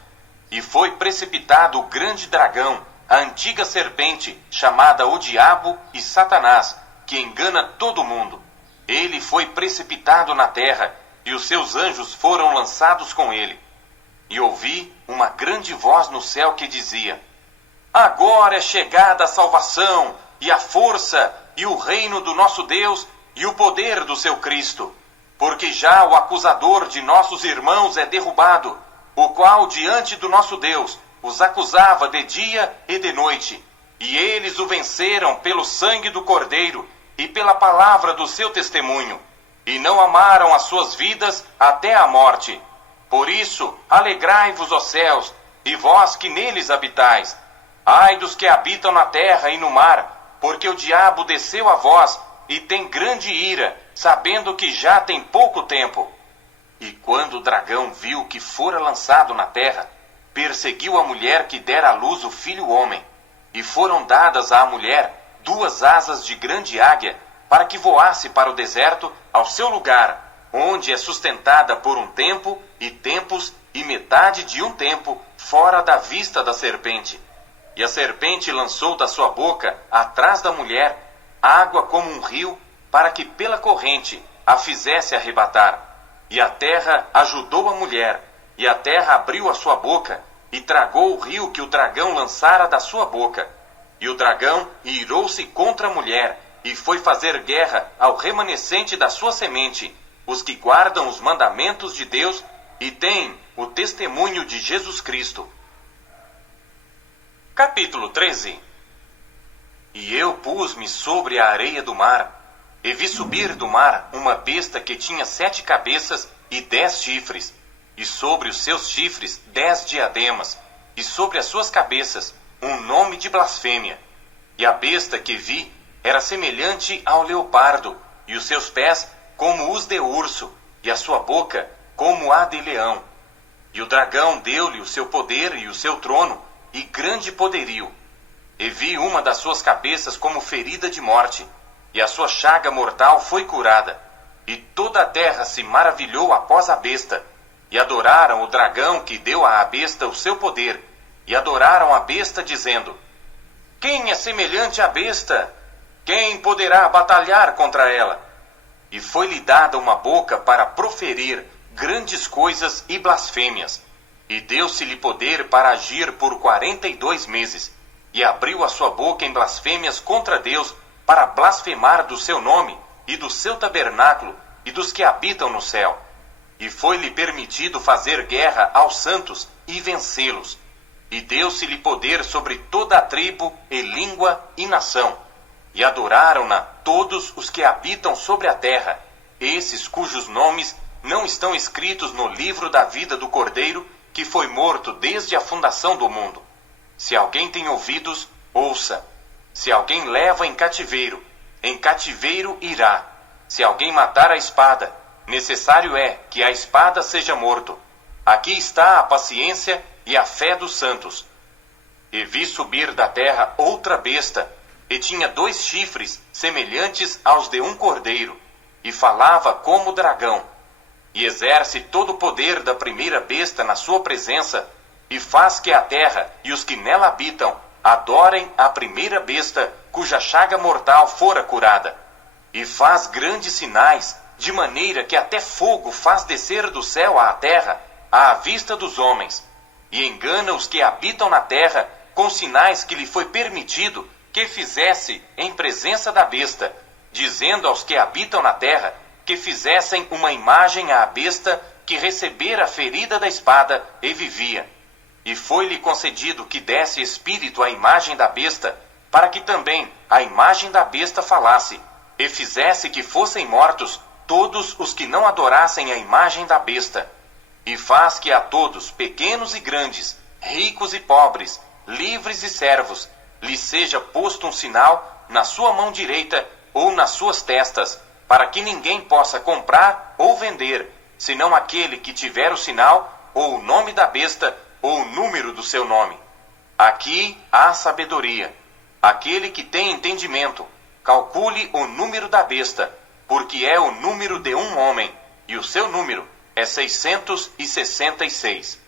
E foi precipitado o grande dragão, a antiga serpente, chamada o Diabo e Satanás, que engana todo mundo. Ele foi precipitado na terra, e os seus anjos foram lançados com ele. E ouvi uma grande voz no céu que dizia: Agora é chegada a salvação, e a força, e o reino do nosso Deus, e o poder do seu Cristo. Porque já o acusador de nossos irmãos é derrubado, o qual diante do nosso Deus os acusava de dia e de noite. E eles o venceram pelo sangue do Cordeiro e pela palavra do seu testemunho, e não amaram as suas vidas até a morte. Por isso, alegrai-vos, ó céus, e vós que neles habitais. Ai dos que habitam na terra e no mar, porque o diabo desceu a vós, e tem grande ira, sabendo que já tem pouco tempo. E quando o dragão viu que fora lançado na terra, perseguiu a mulher que dera à luz o filho homem. E foram dadas à mulher 2 asas de grande águia, para que voasse para o deserto, ao seu lugar, onde é sustentada por um tempo, e tempos, e metade de um tempo, fora da vista da serpente. E a serpente lançou da sua boca, atrás da mulher, água como um rio, para que pela corrente a fizesse arrebatar. E a terra ajudou a mulher, e a terra abriu a sua boca, e tragou o rio que o dragão lançara da sua boca. E o dragão irou-se contra a mulher, e foi fazer guerra ao remanescente da sua semente, os que guardam os mandamentos de Deus e têm o testemunho de Jesus Cristo. Capítulo 13. E eu pus-me sobre a areia do mar, e vi subir do mar uma besta que tinha 7 cabeças e 10 chifres, e sobre os seus chifres 10 diademas, e sobre as suas cabeças um nome de blasfêmia. E a besta que vi era semelhante ao leopardo, e os seus pés como os de urso, e a sua boca como a de leão. E o dragão deu-lhe o seu poder e o seu trono, e grande poderio. E vi uma das suas cabeças como ferida de morte, e a sua chaga mortal foi curada. E toda a terra se maravilhou após a besta, e adoraram o dragão que deu à besta o seu poder, e adoraram a besta, dizendo: Quem é semelhante à besta? Quem poderá batalhar contra ela? E foi-lhe dada uma boca para proferir grandes coisas e blasfêmias. E deu-se-lhe poder para agir por 42 meses, e abriu a sua boca em blasfêmias contra Deus, para blasfemar do seu nome, e do seu tabernáculo, e dos que habitam no céu. E foi-lhe permitido fazer guerra aos santos, e vencê-los. E deu-se-lhe poder sobre toda a tribo, e língua, e nação. E adoraram-na todos os que habitam sobre a terra, esses cujos nomes não estão escritos no livro da vida do Cordeiro, que foi morto desde a fundação do mundo. Se alguém tem ouvidos, ouça. Se alguém leva em cativeiro irá. Se alguém matar a espada, necessário é que a espada seja morto. Aqui está a paciência e a fé dos santos. E vi subir da terra outra besta, e tinha 2 chifres semelhantes aos de um cordeiro, e falava como dragão. E exerce todo o poder da primeira besta na sua presença, e faz que a terra e os que nela habitam adorem a primeira besta, cuja chaga mortal fora curada. E faz grandes sinais, de maneira que até fogo faz descer do céu à terra, à vista dos homens. E engana os que habitam na terra com sinais que lhe foi permitido que fizesse em presença da besta, dizendo aos que habitam na terra que fizessem uma imagem à besta que recebera a ferida da espada e vivia. E foi-lhe concedido que desse espírito à imagem da besta, para que também a imagem da besta falasse, e fizesse que fossem mortos todos os que não adorassem a imagem da besta. E faz que a todos, pequenos e grandes, ricos e pobres, livres e servos, lhe seja posto um sinal na sua mão direita ou nas suas testas, para que ninguém possa comprar ou vender, senão aquele que tiver o sinal, ou o nome da besta, ou o número do seu nome. Aqui há sabedoria. Aquele que tem entendimento, calcule o número da besta, porque é o número de um homem, e o seu número é 666.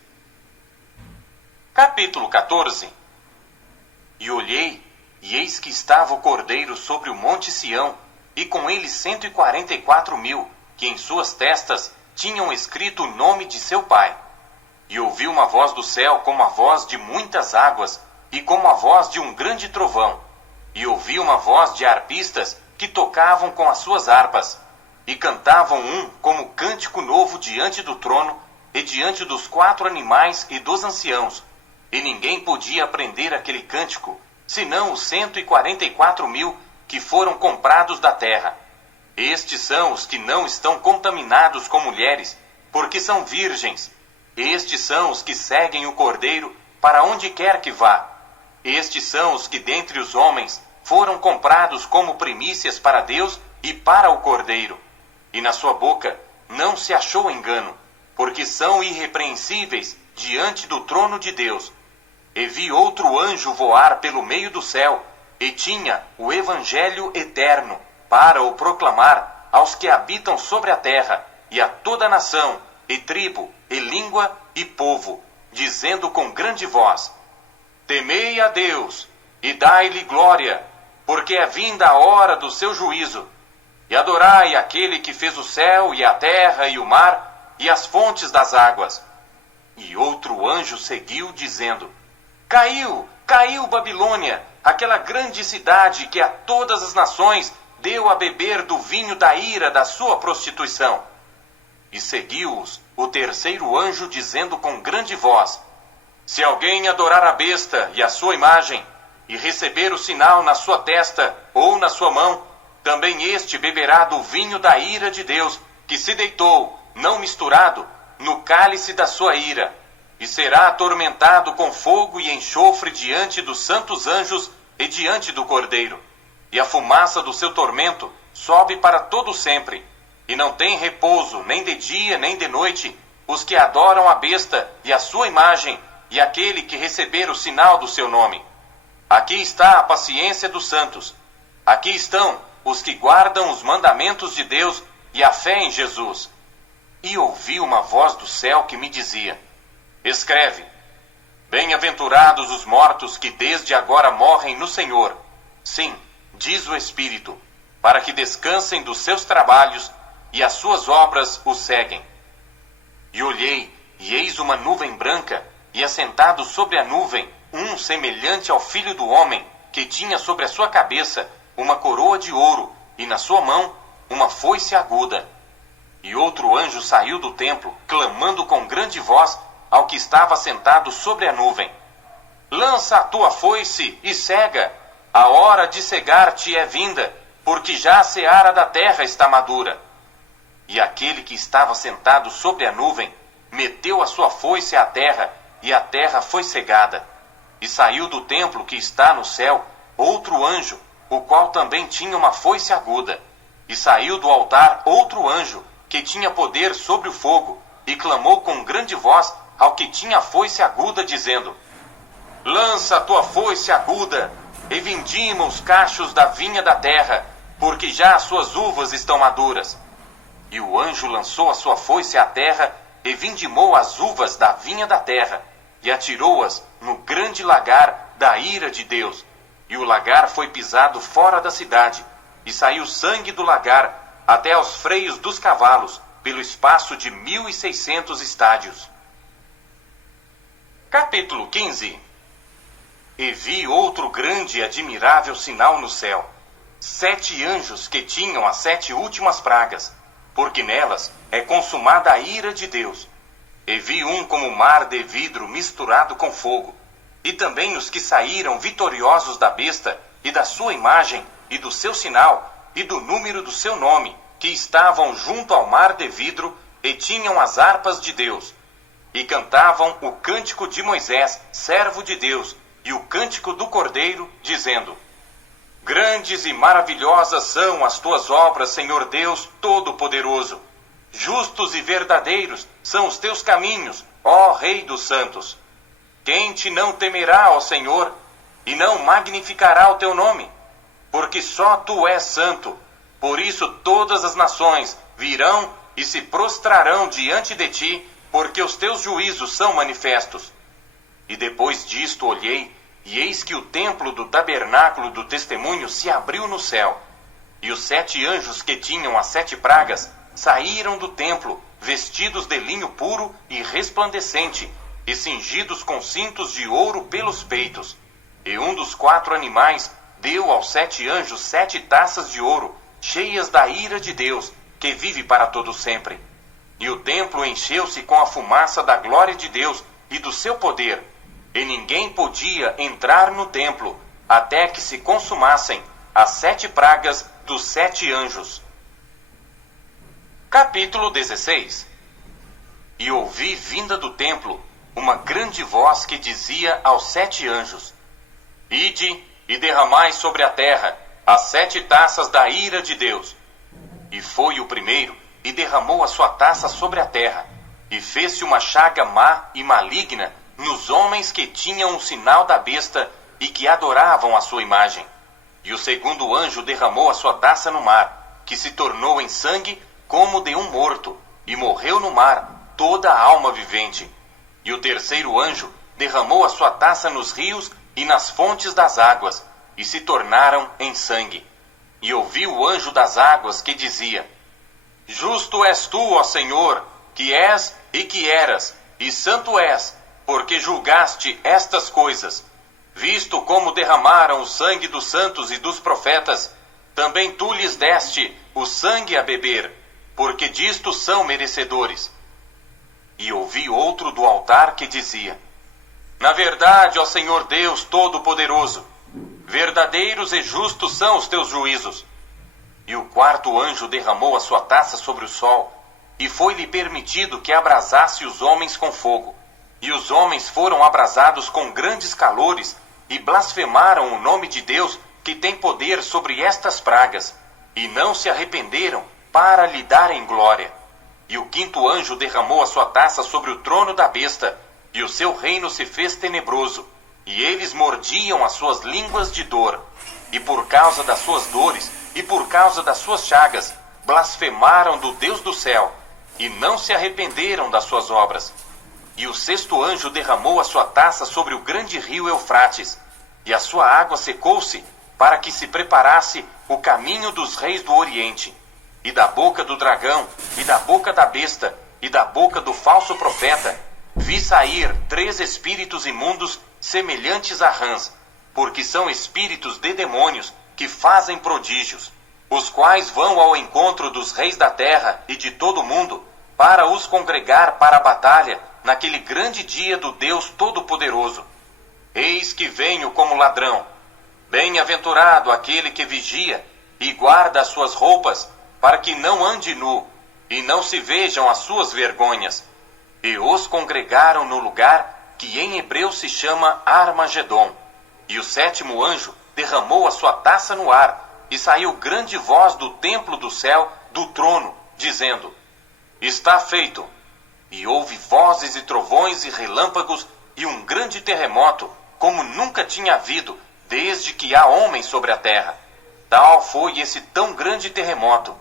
Capítulo 14. E olhei, e eis que estava o Cordeiro sobre o monte Sião, e com ele 144.000, que em suas testas tinham escrito o nome de seu pai. E ouvi uma voz do céu como a voz de muitas águas, e como a voz de um grande trovão. E ouvi uma voz de harpistas que tocavam com as suas harpas, e cantavam como cântico novo diante do trono, e diante dos 4 animais e dos anciãos. E ninguém podia aprender aquele cântico, senão os 144.000 que foram comprados da terra. Estes são os que não estão contaminados com mulheres, porque são virgens. Estes são os que seguem o Cordeiro para onde quer que vá. Estes são os que dentre os homens foram comprados como primícias para Deus e para o Cordeiro. E na sua boca não se achou engano, porque são irrepreensíveis diante do trono de Deus. E vi outro anjo voar pelo meio do céu, e tinha o evangelho eterno, para o proclamar aos que habitam sobre a terra, e a toda nação, e tribo, e língua, e povo, dizendo com grande voz: Temei a Deus, e dai-lhe glória, porque é vinda a hora do seu juízo. E adorai aquele que fez o céu, e a terra, e o mar, e as fontes das águas. E outro anjo seguiu, dizendo: Caiu, caiu Babilônia, aquela grande cidade que a todas as nações deu a beber do vinho da ira da sua prostituição. E seguiu-os o terceiro anjo, dizendo com grande voz: Se alguém adorar a besta e a sua imagem, e receber o sinal na sua testa ou na sua mão, também este beberá do vinho da ira de Deus, que se deitou, não misturado, no cálice da sua ira, e será atormentado com fogo e enxofre diante dos santos anjos e diante do Cordeiro. E a fumaça do seu tormento sobe para todo sempre, e não tem repouso nem de dia nem de noite os que adoram a besta e a sua imagem, e aquele que receber o sinal do seu nome. Aqui está a paciência dos santos. Aqui estão os que guardam os mandamentos de Deus e a fé em Jesus. E ouvi uma voz do céu que me dizia: Escreve: Bem-aventurados os mortos que desde agora morrem no Senhor. Sim, diz o Espírito, para que descansem dos seus trabalhos e as suas obras os seguem. E olhei, e eis uma nuvem branca, e assentado sobre a nuvem, um semelhante ao Filho do Homem, que tinha sobre a sua cabeça uma coroa de ouro, e na sua mão uma foice aguda. E outro anjo saiu do templo, clamando com grande voz ao que estava sentado sobre a nuvem: Lança a tua foice e cega, a hora de cegar-te é vinda, porque já a seara da terra está madura. E aquele que estava sentado sobre a nuvem meteu a sua foice à terra, e a terra foi cegada. E saiu do templo que está no céu outro anjo, o qual também tinha uma foice aguda. E saiu do altar outro anjo, que tinha poder sobre o fogo, e clamou com grande voz ao que tinha a foice aguda, dizendo: Lança a tua foice aguda, e vindima os cachos da vinha da terra, porque já as suas uvas estão maduras. E o anjo lançou a sua foice à terra, e vindimou as uvas da vinha da terra, e atirou-as no grande lagar da ira de Deus. E o lagar foi pisado fora da cidade, e saiu sangue do lagar até aos freios dos cavalos, pelo espaço de 1.600 estádios. Capítulo 15. E vi outro grande e admirável sinal no céu: 7 anjos que tinham as 7 últimas pragas, porque nelas é consumada a ira de Deus. E vi um como mar de vidro misturado com fogo, e também os que saíram vitoriosos da besta, e da sua imagem, e do seu sinal, e do número do seu nome, que estavam junto ao mar de vidro, e tinham as harpas de Deus. E cantavam o cântico de Moisés, servo de Deus, e o cântico do Cordeiro, dizendo: Grandes e maravilhosas são as tuas obras, Senhor Deus Todo-Poderoso. Justos e verdadeiros são os teus caminhos, ó Rei dos santos. Quem te não temerá, ó Senhor, e não magnificará o teu nome? Porque só tu és santo. Por isso todas as nações virão e se prostrarão diante de ti, porque os teus juízos são manifestos. E depois disto olhei, e eis que o templo do tabernáculo do testemunho se abriu no céu. E os 7 anjos que tinham as 7 pragas saíram do templo, vestidos de linho puro e resplandecente, e cingidos com cintos de ouro pelos peitos. E um dos 4 animais deu aos 7 anjos 7 taças de ouro, cheias da ira de Deus, que vive para todo sempre. E o templo encheu-se com a fumaça da glória de Deus e do seu poder, e ninguém podia entrar no templo, até que se consumassem as 7 pragas dos 7 anjos. Capítulo 16. E ouvi vinda do templo uma grande voz que dizia aos 7 anjos: Ide e derramai sobre a terra as 7 taças da ira de Deus. E foi o primeiro, e derramou a sua taça sobre a terra, e fez-se uma chaga má e maligna nos homens que tinham o sinal da besta e que adoravam a sua imagem. E o segundo anjo derramou a sua taça no mar, que se tornou em sangue como de um morto, e morreu no mar toda a alma vivente. E o terceiro anjo derramou a sua taça nos rios e nas fontes das águas, e se tornaram em sangue. E ouvi o anjo das águas que dizia: Justo és tu, ó Senhor, que és e que eras, e santo és, porque julgaste estas coisas. Visto como derramaram o sangue dos santos e dos profetas, também tu lhes deste o sangue a beber, porque disto são merecedores. E ouvi outro do altar que dizia: Na verdade, ó Senhor Deus Todo-Poderoso, verdadeiros e justos são os teus juízos. E o quarto anjo derramou a sua taça sobre o sol, e foi-lhe permitido que abrasasse os homens com fogo. E os homens foram abrasados com grandes calores, e blasfemaram o nome de Deus, que tem poder sobre estas pragas, e não se arrependeram para lhe darem glória. E o quinto anjo derramou a sua taça sobre o trono da besta, e o seu reino se fez tenebroso, e eles mordiam as suas línguas de dor. E por causa das suas dores, e por causa das suas chagas, blasfemaram do Deus do céu, e não se arrependeram das suas obras. E o sexto anjo derramou a sua taça sobre o grande rio Eufrates, e a sua água secou-se, para que se preparasse o caminho dos reis do Oriente. E da boca do dragão, e da boca da besta, e da boca do falso profeta, vi sair 3 espíritos imundos semelhantes a rãs, porque são espíritos de demônios que fazem prodígios, os quais vão ao encontro dos reis da terra e de todo o mundo, para os congregar para a batalha naquele grande dia do Deus Todo-Poderoso. Eis que venho como ladrão. Bem-aventurado aquele que vigia e guarda as suas roupas, para que não ande nu, e não se vejam as suas vergonhas. E os congregaram no lugar que em hebreu se chama Armagedon. E o sétimo anjo derramou a sua taça no ar, e saiu grande voz do templo do céu, do trono, dizendo: Está feito. E houve vozes e trovões e relâmpagos, e um grande terremoto, como nunca tinha havido, desde que há homens sobre a terra. Tal foi esse tão grande terremoto.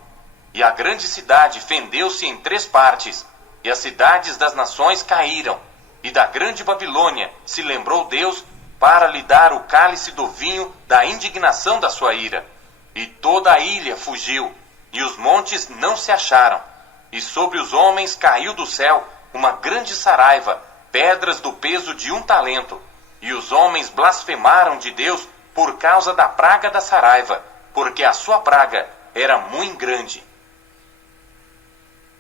E a grande cidade fendeu-se em 3 partes, e as cidades das nações caíram, e da grande Babilônia se lembrou Deus para lhe dar o cálice do vinho da indignação da sua ira. E toda a ilha fugiu, e os montes não se acharam. E sobre os homens caiu do céu uma grande saraiva, pedras do peso de 1 talento. E os homens blasfemaram de Deus por causa da praga da saraiva, porque a sua praga era muito grande.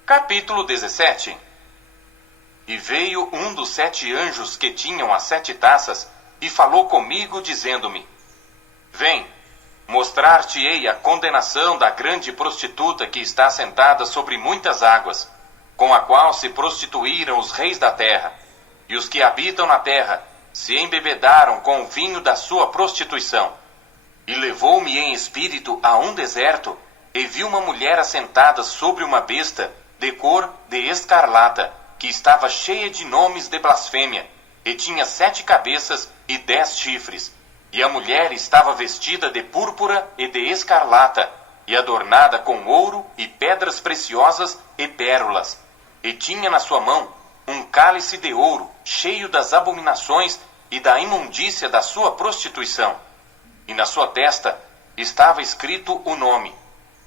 Capítulo 17. E veio um dos 7 anjos que tinham as 7 taças, e falou comigo, dizendo-me: Vem, mostrar-te-ei a condenação da grande prostituta que está sentada sobre muitas águas, com a qual se prostituíram os reis da terra, e os que habitam na terra se embebedaram com o vinho da sua prostituição. E levou-me em espírito a um deserto, e vi uma mulher assentada sobre uma besta, de cor de escarlata, que estava cheia de nomes de blasfêmia, e tinha 7 cabeças e 10 chifres. E a mulher estava vestida de púrpura e de escarlata, e adornada com ouro e pedras preciosas e pérolas. E tinha na sua mão um cálice de ouro, cheio das abominações e da imundícia da sua prostituição. E na sua testa estava escrito o nome: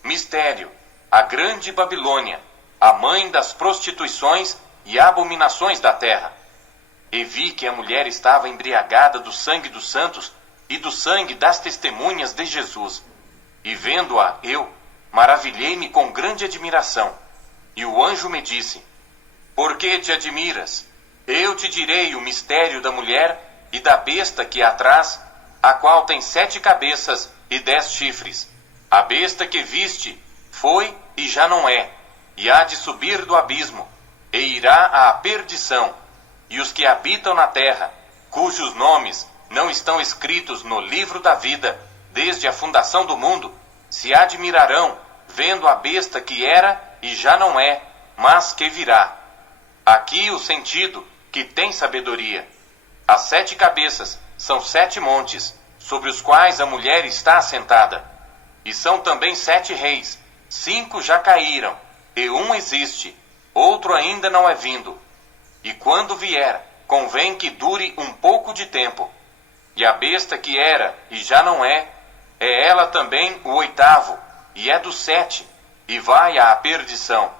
Mistério, a grande Babilônia, a mãe das prostituições e abominações da terra. E vi que a mulher estava embriagada do sangue dos santos e do sangue das testemunhas de Jesus. E vendo-a eu, maravilhei-me com grande admiração. E o anjo me disse: Por que te admiras? Eu te direi o mistério da mulher e da besta que a traz, a qual tem 7 cabeças e 10 chifres. A besta que viste foi e já não é, e há de subir do abismo, e irá à perdição. E os que habitam na terra, cujos nomes não estão escritos no livro da vida, desde a fundação do mundo, se admirarão, vendo a besta que era e já não é, mas que virá. Aqui o sentido que tem sabedoria. As 7 cabeças são 7 montes, sobre os quais a mulher está assentada. E são também 7 reis, 5 já caíram, e um existe, outro ainda não é vindo. E quando vier, convém que dure um pouco de tempo. E a besta que era e já não é ela também o 8º, e é dos 7, e vai à perdição.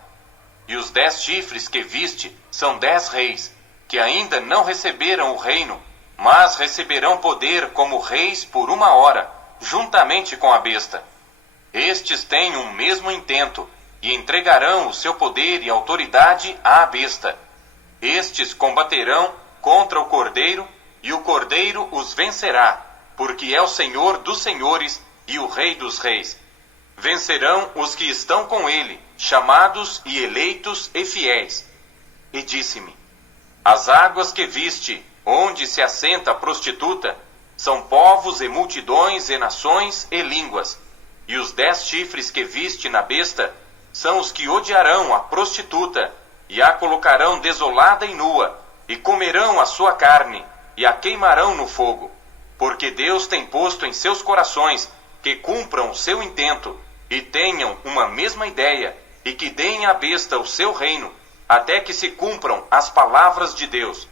E os 10 chifres que viste são 10 reis, que ainda não receberam o reino, mas receberão poder como reis por 1 hora, juntamente com a besta. Estes têm um mesmo intento, e entregarão o seu poder e autoridade à besta. Estes combaterão contra o Cordeiro, e o Cordeiro os vencerá, porque é o Senhor dos senhores e o Rei dos reis. Vencerão os que estão com ele, chamados e eleitos e fiéis. E disse-me: as águas que viste, onde se assenta a prostituta, são povos e multidões e nações e línguas. E os 10 chifres que viste na besta são os que odiarão a prostituta, e a colocarão desolada e nua, e comerão a sua carne, e a queimarão no fogo. Porque Deus tem posto em seus corações que cumpram o seu intento, e tenham uma mesma ideia, e que deem à besta o seu reino, até que se cumpram as palavras de Deus.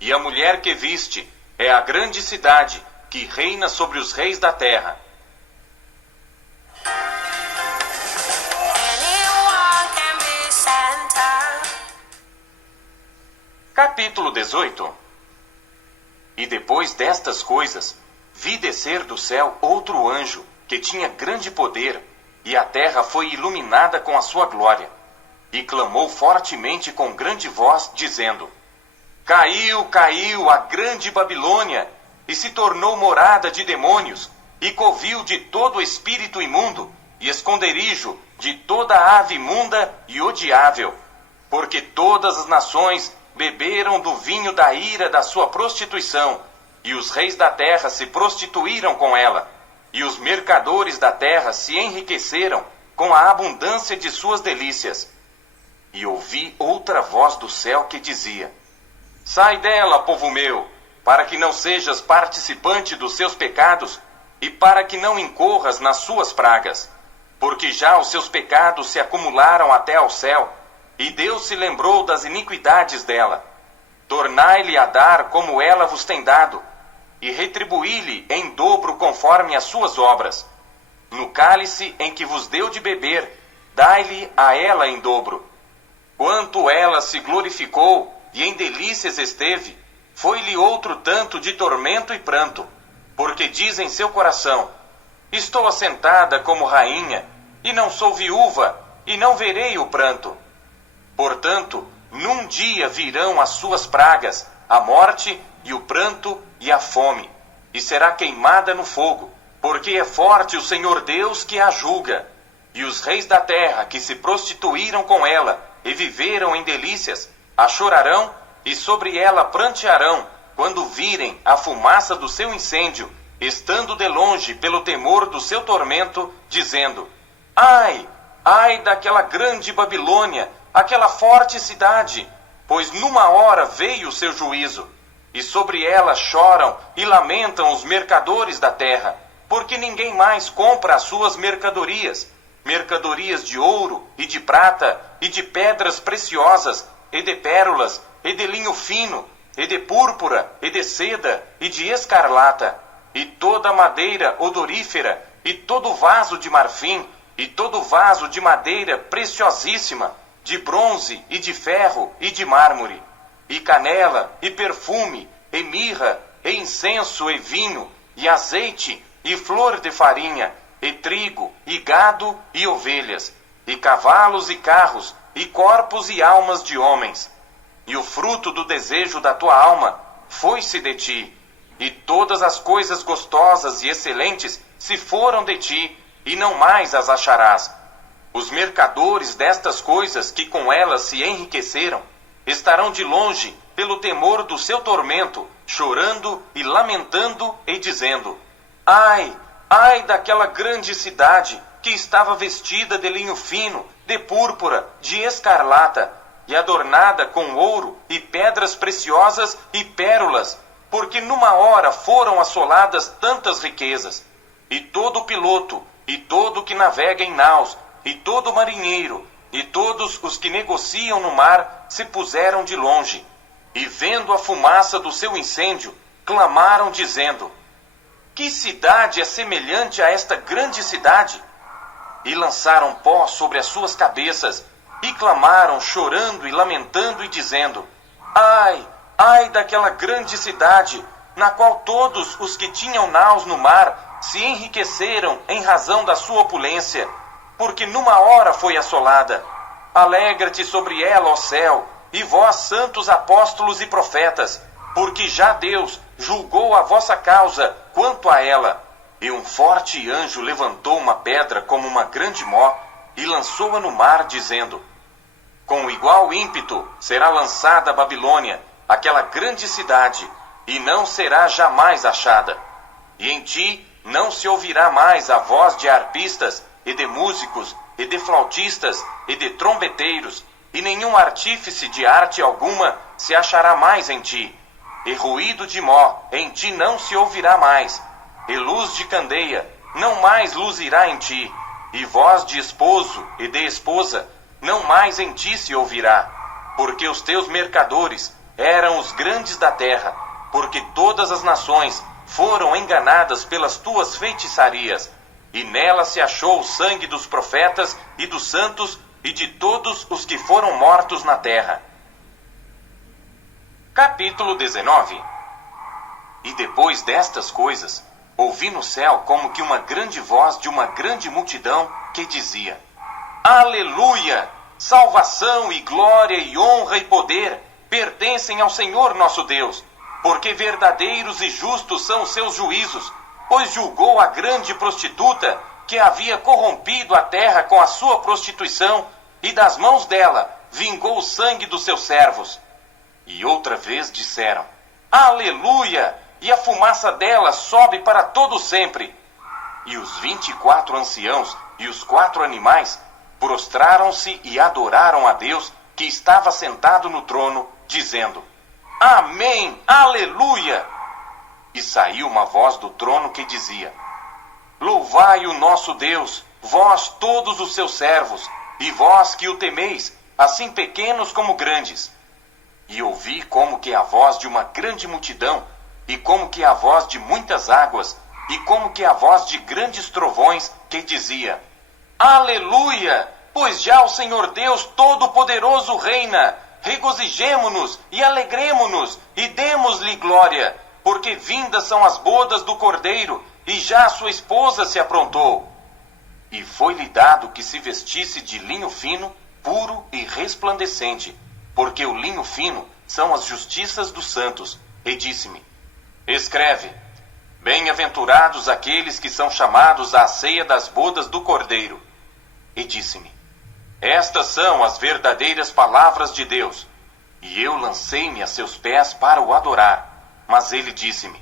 E a mulher que viste é a grande cidade, que reina sobre os reis da terra. Capítulo 18. E depois destas coisas, vi descer do céu outro anjo, que tinha grande poder, e a terra foi iluminada com a sua glória. E clamou fortemente com grande voz, dizendo: Caiu, caiu a grande Babilônia, e se tornou morada de demônios, e covil de todo espírito imundo, e esconderijo de toda ave imunda e odiável. Porque todas as nações beberam do vinho da ira da sua prostituição, e os reis da terra se prostituíram com ela, e os mercadores da terra se enriqueceram com a abundância de suas delícias. E ouvi outra voz do céu que dizia: Sai dela, povo meu, para que não sejas participante dos seus pecados, e para que não incorras nas suas pragas. Porque já os seus pecados se acumularam até ao céu, e Deus se lembrou das iniquidades dela. Tornai-lhe a dar como ela vos tem dado, e retribuí-lhe em dobro conforme as suas obras. No cálice em que vos deu de beber, dai-lhe a ela em dobro. Quanto ela se glorificou e em delícias esteve, foi-lhe outro tanto de tormento e pranto, porque diz em seu coração: Estou assentada como rainha, e não sou viúva, e não verei o pranto. Portanto, num dia virão as suas pragas, a morte e o pranto e a fome, e será queimada no fogo, porque é forte o Senhor Deus que a julga. E os reis da terra que se prostituíram com ela e viveram em delícias, a chorarão e sobre ela prantearão, quando virem a fumaça do seu incêndio, estando de longe pelo temor do seu tormento, dizendo: Ai, ai daquela grande Babilônia, aquela forte cidade, pois numa hora veio o seu juízo. E sobre ela choram e lamentam os mercadores da terra, porque ninguém mais compra as suas mercadorias, mercadorias de ouro e de prata, e de pedras preciosas, e de pérolas, e de linho fino, e de púrpura, e de seda, e de escarlata, e toda madeira odorífera, e todo vaso de marfim, e todo vaso de madeira preciosíssima, de bronze, e de ferro, e de mármore, e canela, e perfume, e mirra, e incenso, e vinho, e azeite, e flor de farinha, e trigo, e gado, e ovelhas, e cavalos e carros, e corpos e almas de homens. E o fruto do desejo da tua alma foi-se de ti, e todas as coisas gostosas e excelentes se foram de ti, e não mais as acharás. Os mercadores destas coisas que com elas se enriqueceram estarão de longe pelo temor do seu tormento, chorando e lamentando e dizendo: Ai, ai daquela grande cidade que estava vestida de linho fino, de púrpura, de escarlata, e adornada com ouro e pedras preciosas e pérolas, porque numa hora foram assoladas tantas riquezas. E todo piloto, e todo que navega em naus, e todo marinheiro, e todos os que negociam no mar se puseram de longe, e vendo a fumaça do seu incêndio, clamaram dizendo: Que cidade é semelhante a esta grande cidade? E lançaram pó sobre as suas cabeças, e clamaram chorando e lamentando e dizendo: Ai, Ai daquela grande cidade, na qual todos os que tinham naus no mar se enriqueceram em razão da sua opulência, porque numa hora foi assolada. Alegra-te sobre ela, ó céu, e vós, santos apóstolos e profetas, porque já Deus julgou a vossa causa quanto a ela. E um forte anjo levantou uma pedra como uma grande mó e lançou-a no mar, dizendo: com igual ímpeto será lançada a Babilônia, aquela grande cidade, e não será jamais achada. E em ti não se ouvirá mais a voz de arpistas, e de músicos, e de flautistas, e de trombeteiros, e nenhum artífice de arte alguma se achará mais em ti. E ruído de mó em ti não se ouvirá mais, e luz de candeia não mais luzirá em ti, e voz de esposo e de esposa não mais em ti se ouvirá, porque os teus mercadores eram os grandes da terra, porque todas as nações foram enganadas pelas tuas feitiçarias, e nela se achou o sangue dos profetas e dos santos e de todos os que foram mortos na terra. Capítulo 19. E depois destas coisas, ouvi no céu como que uma grande voz de uma grande multidão que dizia: Aleluia! Salvação e glória e honra e poder pertencem ao Senhor nosso Deus, porque verdadeiros e justos são os seus juízos, pois julgou a grande prostituta que havia corrompido a terra com a sua prostituição, e das mãos dela vingou o sangue dos seus servos. E outra vez disseram: Aleluia! E a fumaça dela sobe para todo sempre. E os 24 anciãos e os 4 animais prostraram-se e adoraram a Deus que estava sentado no trono, dizendo: Amém, aleluia! E saiu uma voz do trono que dizia: Louvai o nosso Deus, vós todos os seus servos, e vós que o temeis, assim pequenos como grandes. E ouvi como que a voz de uma grande multidão, e como que a voz de muitas águas, e como que a voz de grandes trovões, que dizia: Aleluia! Pois já o Senhor Deus Todo-Poderoso reina. Regozijemo-nos e alegremo-nos e demos-lhe glória, porque vindas são as bodas do Cordeiro, e já sua esposa se aprontou. E foi-lhe dado que se vestisse de linho fino, puro e resplandecente, porque o linho fino são as justiças dos santos. E disse-me: Escreve: Bem-aventurados aqueles que são chamados à ceia das bodas do Cordeiro. E disse-me: Estas são as verdadeiras palavras de Deus. E eu lancei-me a seus pés para o adorar. Mas ele disse-me: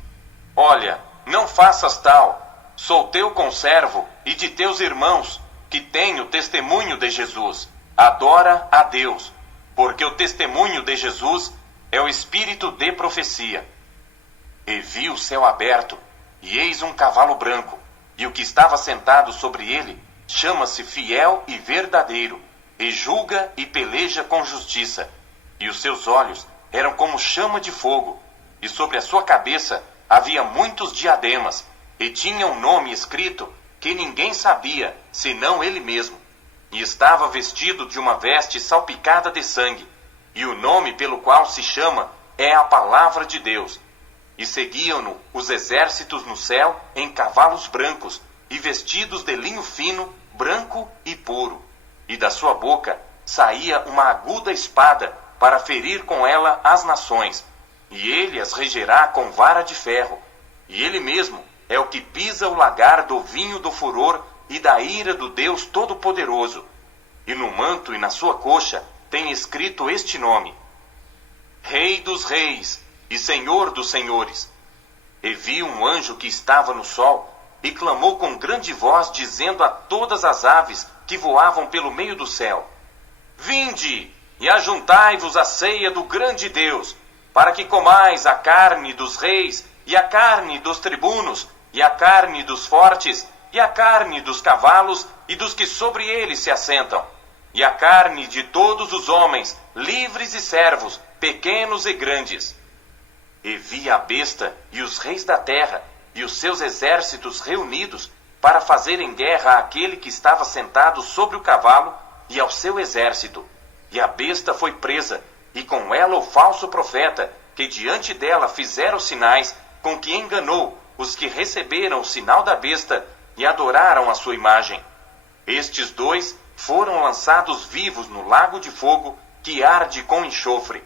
Olha, não faças tal. Sou teu conservo e de teus irmãos, que têm o testemunho de Jesus. Adora a Deus, porque o testemunho de Jesus é o espírito de profecia. E vi o céu aberto, e eis um cavalo branco, e o que estava sentado sobre ele chama-se Fiel e Verdadeiro, e julga e peleja com justiça. E os seus olhos eram como chama de fogo, e sobre a sua cabeça havia muitos diademas, e tinha um nome escrito que ninguém sabia, senão ele mesmo. E estava vestido de uma veste salpicada de sangue, e o nome pelo qual se chama é a Palavra de Deus. E seguiam-no os exércitos no céu em cavalos brancos, e vestidos de linho fino, branco e puro. E da sua boca saía uma aguda espada, para ferir com ela as nações. E ele as regerá com vara de ferro. E ele mesmo é o que pisa o lagar do vinho do furor e da ira do Deus Todo-Poderoso. E no manto e na sua coxa tem escrito este nome: Rei dos Reis e Senhor dos Senhores. E vi um anjo que estava no sol, e clamou com grande voz, dizendo a todas as aves que voavam pelo meio do céu: Vinde, e ajuntai-vos à ceia do grande Deus, para que comais a carne dos reis, e a carne dos tribunos, e a carne dos fortes, e a carne dos cavalos, e dos que sobre eles se assentam, e a carne de todos os homens, livres e servos, pequenos e grandes. E vi a besta e os reis da terra, e os seus exércitos reunidos, para fazerem guerra àquele que estava sentado sobre o cavalo, e ao seu exército. E a besta foi presa, e com ela o falso profeta, que diante dela fizera os sinais, com que enganou os que receberam o sinal da besta e adoraram a sua imagem. Estes dois foram lançados vivos no lago de fogo que arde com enxofre,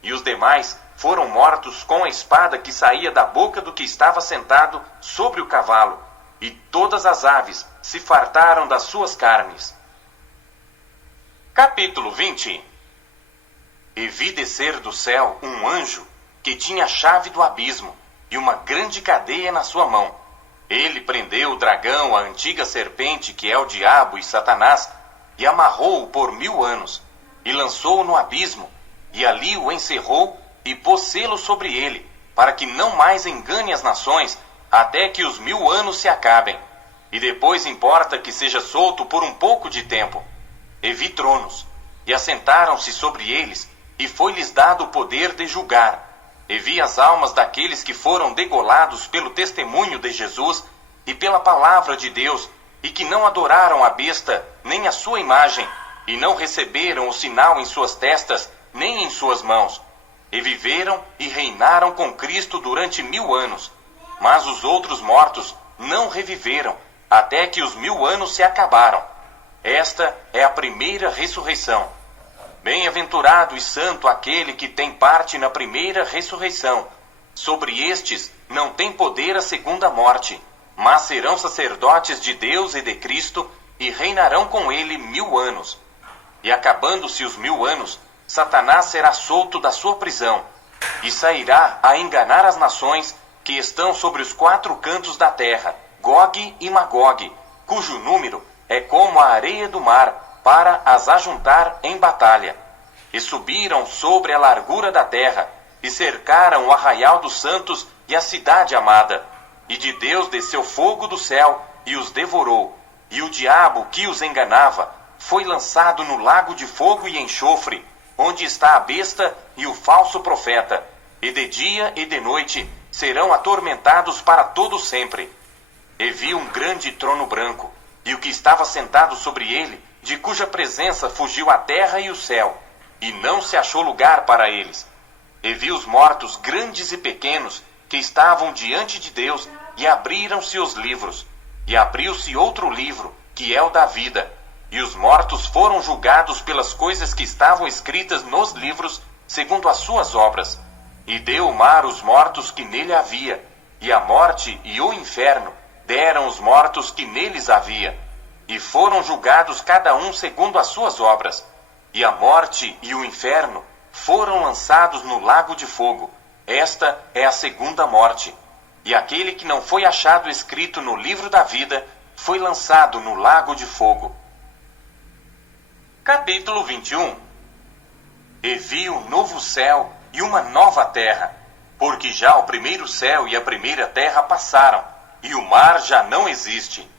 e os demais foram mortos com a espada que saía da boca do que estava sentado sobre o cavalo, e todas as aves se fartaram das suas carnes. Capítulo 20. E vi descer do céu um anjo que tinha a chave do abismo e uma grande cadeia na sua mão. Ele prendeu o dragão, a antiga serpente, que é o diabo e Satanás, e amarrou-o por 1000 anos, e lançou-o no abismo, e ali o encerrou e pôs selo sobre ele, para que não mais engane as nações, até que os 1000 anos se acabem. E depois importa que seja solto por um pouco de tempo. E vi tronos, e assentaram-se sobre eles, e foi-lhes dado o poder de julgar. E vi as almas daqueles que foram degolados pelo testemunho de Jesus e pela palavra de Deus, e que não adoraram a besta, nem a sua imagem, e não receberam o sinal em suas testas, nem em suas mãos. E viveram e reinaram com Cristo durante 1000 anos. Mas os outros mortos não reviveram, até que os 1000 anos se acabaram. Esta é a primeira ressurreição. Bem-aventurado e santo aquele que tem parte na primeira ressurreição. Sobre estes não tem poder a segunda morte, mas serão sacerdotes de Deus e de Cristo, e reinarão com ele 1000 anos. E acabando-se os 1000 anos, Satanás será solto da sua prisão, e sairá a enganar as nações que estão sobre os 4 cantos da terra, Gog e Magog, cujo número é como a areia do mar, para as ajuntar em batalha. E subiram sobre a largura da terra, e cercaram o arraial dos santos e a cidade amada. E de Deus desceu fogo do céu, e os devorou. E o diabo que os enganava foi lançado no lago de fogo e enxofre, onde está a besta e o falso profeta, e de dia e de noite serão atormentados para todo sempre. E vi um grande trono branco, e o que estava sentado sobre ele, de cuja presença fugiu a terra e o céu, e não se achou lugar para eles. E vi os mortos, grandes e pequenos, que estavam diante de Deus, e abriram-se os livros. E abriu-se outro livro, que é o da vida. E os mortos foram julgados pelas coisas que estavam escritas nos livros, segundo as suas obras. E deu o mar os mortos que nele havia, e a morte e o inferno deram os mortos que neles havia. E foram julgados cada um segundo as suas obras. E a morte e o inferno foram lançados no lago de fogo. Esta é a segunda morte. E aquele que não foi achado escrito no livro da vida foi lançado no lago de fogo. Capítulo 21. E vi um novo céu e uma nova terra, porque já o primeiro céu e a primeira terra passaram, e o mar já não existe.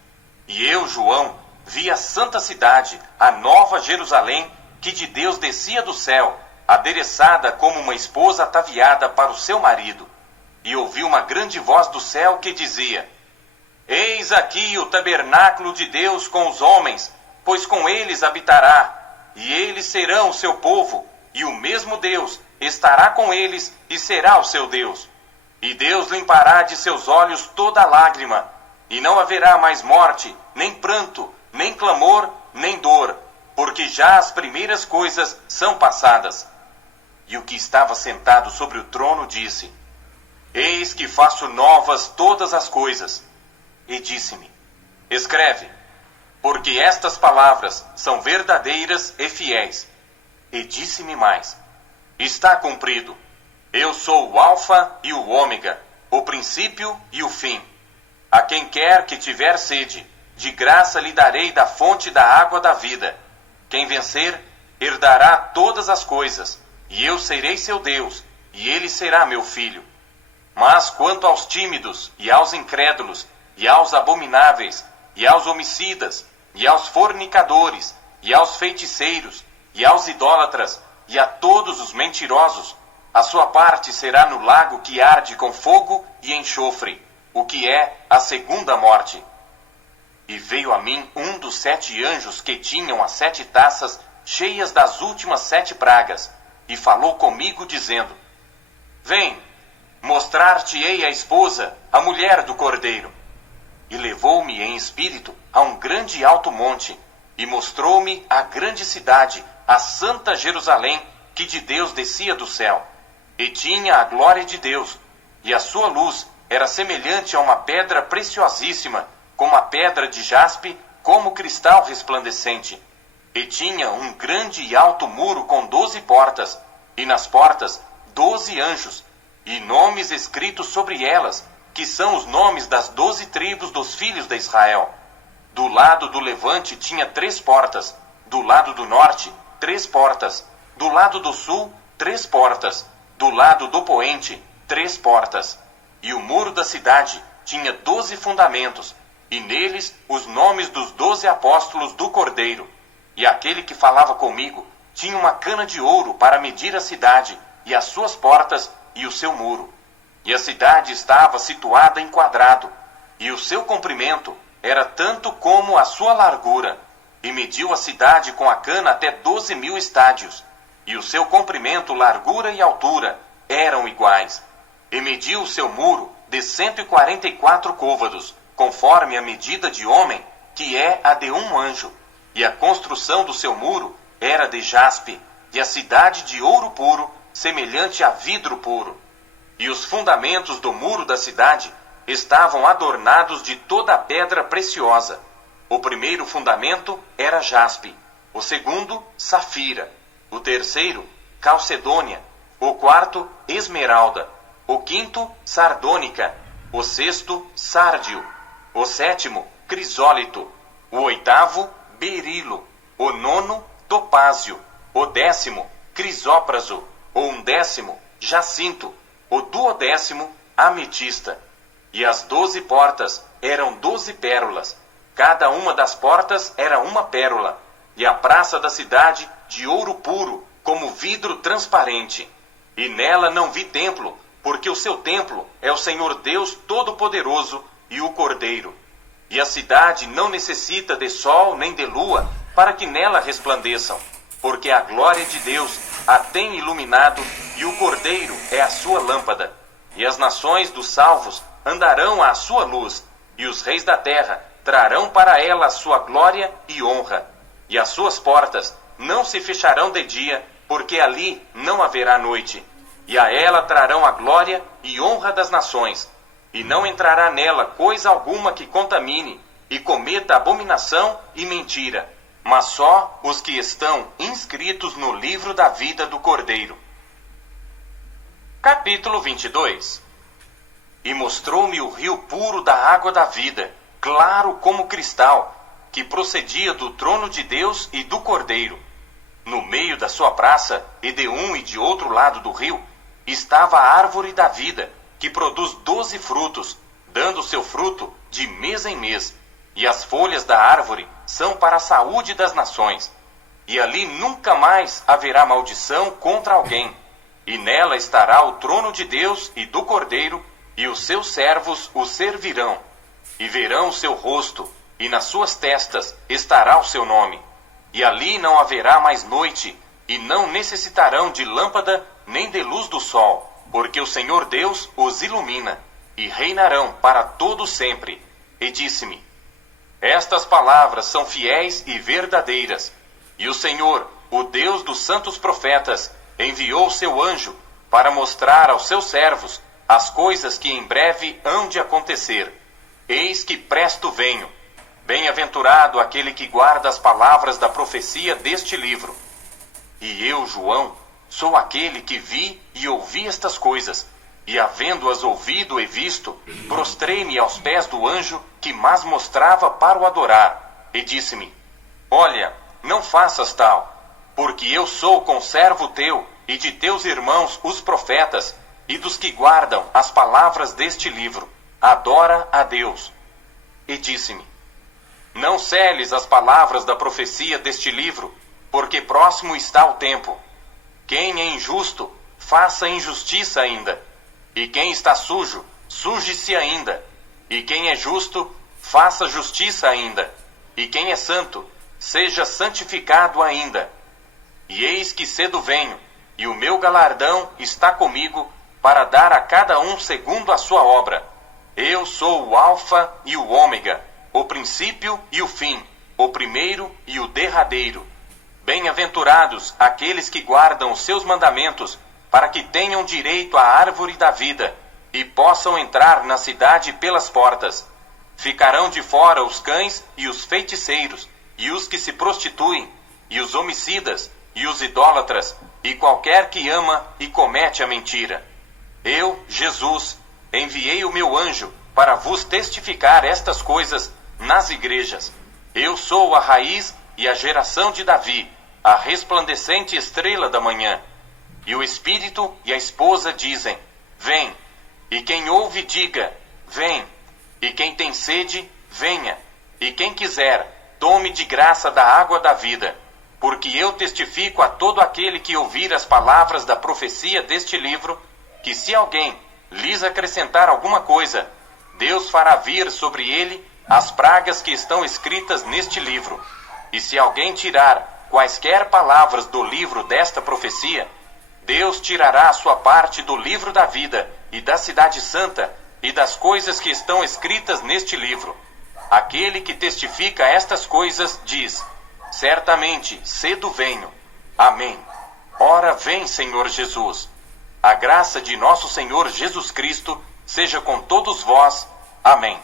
E eu, João, vi a santa cidade, a nova Jerusalém, que de Deus descia do céu, adereçada como uma esposa ataviada para o seu marido. E ouvi uma grande voz do céu que dizia: Eis aqui o tabernáculo de Deus com os homens, pois com eles habitará, e eles serão o seu povo, e o mesmo Deus estará com eles e será o seu Deus. E Deus limpará de seus olhos toda lágrima, e não haverá mais morte, nem pranto, nem clamor, nem dor, porque já as primeiras coisas são passadas. E o que estava sentado sobre o trono disse: Eis que faço novas todas as coisas. E disse-me: Escreve, porque estas palavras são verdadeiras e fiéis. E disse-me mais: Está cumprido. Eu sou o Alfa e o Ômega, o princípio e o fim. A quem quer que tiver sede, de graça lhe darei da fonte da água da vida. Quem vencer, herdará todas as coisas, e eu serei seu Deus, e ele será meu filho. Mas quanto aos tímidos, e aos incrédulos, e aos abomináveis, e aos homicidas, e aos fornicadores, e aos feiticeiros, e aos idólatras, e a todos os mentirosos, a sua parte será no lago que arde com fogo e enxofre, o que é a segunda morte. E veio a mim um dos 7 anjos que tinham as 7 taças cheias das últimas 7 pragas, e falou comigo, dizendo: Vem, mostrar-te-ei a esposa, a mulher do Cordeiro. E levou-me em espírito a um grande e alto monte, e mostrou-me a grande cidade, a santa Jerusalém, que de Deus descia do céu. E tinha a glória de Deus, e a sua luz era semelhante a uma pedra preciosíssima, como a pedra de jaspe, como cristal resplandecente. E tinha um grande e alto muro com 12 portas, e nas portas 12 anjos, e nomes escritos sobre elas, que são os nomes das 12 tribos dos filhos de Israel. Do lado do levante tinha 3 portas, do lado do norte 3 portas, do lado do sul 3 portas, do lado do poente 3 portas. E o muro da cidade tinha 12 fundamentos, e neles os nomes dos 12 apóstolos do Cordeiro. E aquele que falava comigo tinha uma cana de ouro para medir a cidade, e as suas portas, e o seu muro. E a cidade estava situada em quadrado, e o seu comprimento era tanto como a sua largura. E mediu a cidade com a cana até 12.000 estádios, e o seu comprimento, largura e altura eram iguais. E mediu o seu muro de 144 côvados, conforme a medida de homem, que é a de um anjo. E a construção do seu muro era de jaspe, e a cidade de ouro puro, semelhante a vidro puro. E os fundamentos do muro da cidade estavam adornados de toda a pedra preciosa. O primeiro fundamento era jaspe, o segundo, safira, o terceiro, calcedônia, o quarto, esmeralda, o quinto, sardônica, o sexto, sárdio, o sétimo, crisólito, o oitavo, berilo, o nono, topázio, o 10º, crisópraso, o 11º, jacinto, o 12º, ametista. E as 12 portas eram 12 pérolas, cada uma das portas era uma pérola, e a praça da cidade de ouro puro, como vidro transparente. E nela não vi templo, porque o seu templo é o Senhor Deus Todo-Poderoso e o Cordeiro. E a cidade não necessita de sol nem de lua para que nela resplandeçam, porque a glória de Deus a tem iluminado, e o Cordeiro é a sua lâmpada. E as nações dos salvos andarão à sua luz, e os reis da terra trarão para ela a sua glória e honra. E as suas portas não se fecharão de dia, porque ali não haverá noite. E a ela trarão a glória e honra das nações. E não entrará nela coisa alguma que contamine, e cometa abominação e mentira, mas só os que estão inscritos no livro da vida do Cordeiro. Capítulo 22. E mostrou-me o rio puro da água da vida, claro como cristal, que procedia do trono de Deus e do Cordeiro. No meio da sua praça, e de um e de outro lado do rio, estava a árvore da vida, que produz 12 frutos, dando seu fruto de mês em mês. E as folhas da árvore são para a saúde das nações. E ali nunca mais haverá maldição contra alguém. E nela estará o trono de Deus e do Cordeiro, e os seus servos o servirão. E verão o seu rosto, e nas suas testas estará o seu nome. E ali não haverá mais noite, e não necessitarão de lâmpada nem de luz do sol, porque o Senhor Deus os ilumina, e reinarão para todo sempre. E disse-me: estas palavras são fiéis e verdadeiras. E o Senhor, o Deus dos santos profetas, enviou seu anjo para mostrar aos seus servos as coisas que em breve hão de acontecer. Eis que presto venho. Bem-aventurado aquele que guarda as palavras da profecia deste livro. E eu, João, sou aquele que vi e ouvi estas coisas, e havendo-as ouvido e visto, prostrei-me aos pés do anjo que mas mostrava para o adorar, e disse-me: olha, não faças tal, porque eu sou conservo teu e de teus irmãos os profetas, e dos que guardam as palavras deste livro. Adora a Deus. E disse-me: não seles as palavras da profecia deste livro, porque próximo está o tempo. Quem é injusto, faça injustiça ainda. E quem está sujo, suje-se ainda. E quem é justo, faça justiça ainda. E quem é santo, seja santificado ainda. E eis que cedo venho, e o meu galardão está comigo, para dar a cada um segundo a sua obra. Eu sou o Alfa e o Ômega, o princípio e o fim, o primeiro e o derradeiro. Bem-aventurados aqueles que guardam os seus mandamentos, para que tenham direito à árvore da vida e possam entrar na cidade pelas portas. Ficarão de fora os cães e os feiticeiros, e os que se prostituem, e os homicidas, e os idólatras, e qualquer que ama e comete a mentira. Eu, Jesus, enviei o meu anjo para vos testificar estas coisas nas igrejas. Eu sou a raiz e a geração de Davi, a resplandecente estrela da manhã. E o Espírito e a esposa dizem: vem. E quem ouve, diga: vem. E quem tem sede, venha. E quem quiser, tome de graça da água da vida. Porque eu testifico a todo aquele que ouvir as palavras da profecia deste livro, que se alguém lhes acrescentar alguma coisa, Deus fará vir sobre ele as pragas que estão escritas neste livro. E se alguém tirar quaisquer palavras do livro desta profecia, Deus tirará a sua parte do livro da vida e da cidade santa e das coisas que estão escritas neste livro. Aquele que testifica estas coisas diz: certamente, cedo venho. Amém. Ora vem, Senhor Jesus. A graça de nosso Senhor Jesus Cristo seja com todos vós. Amém.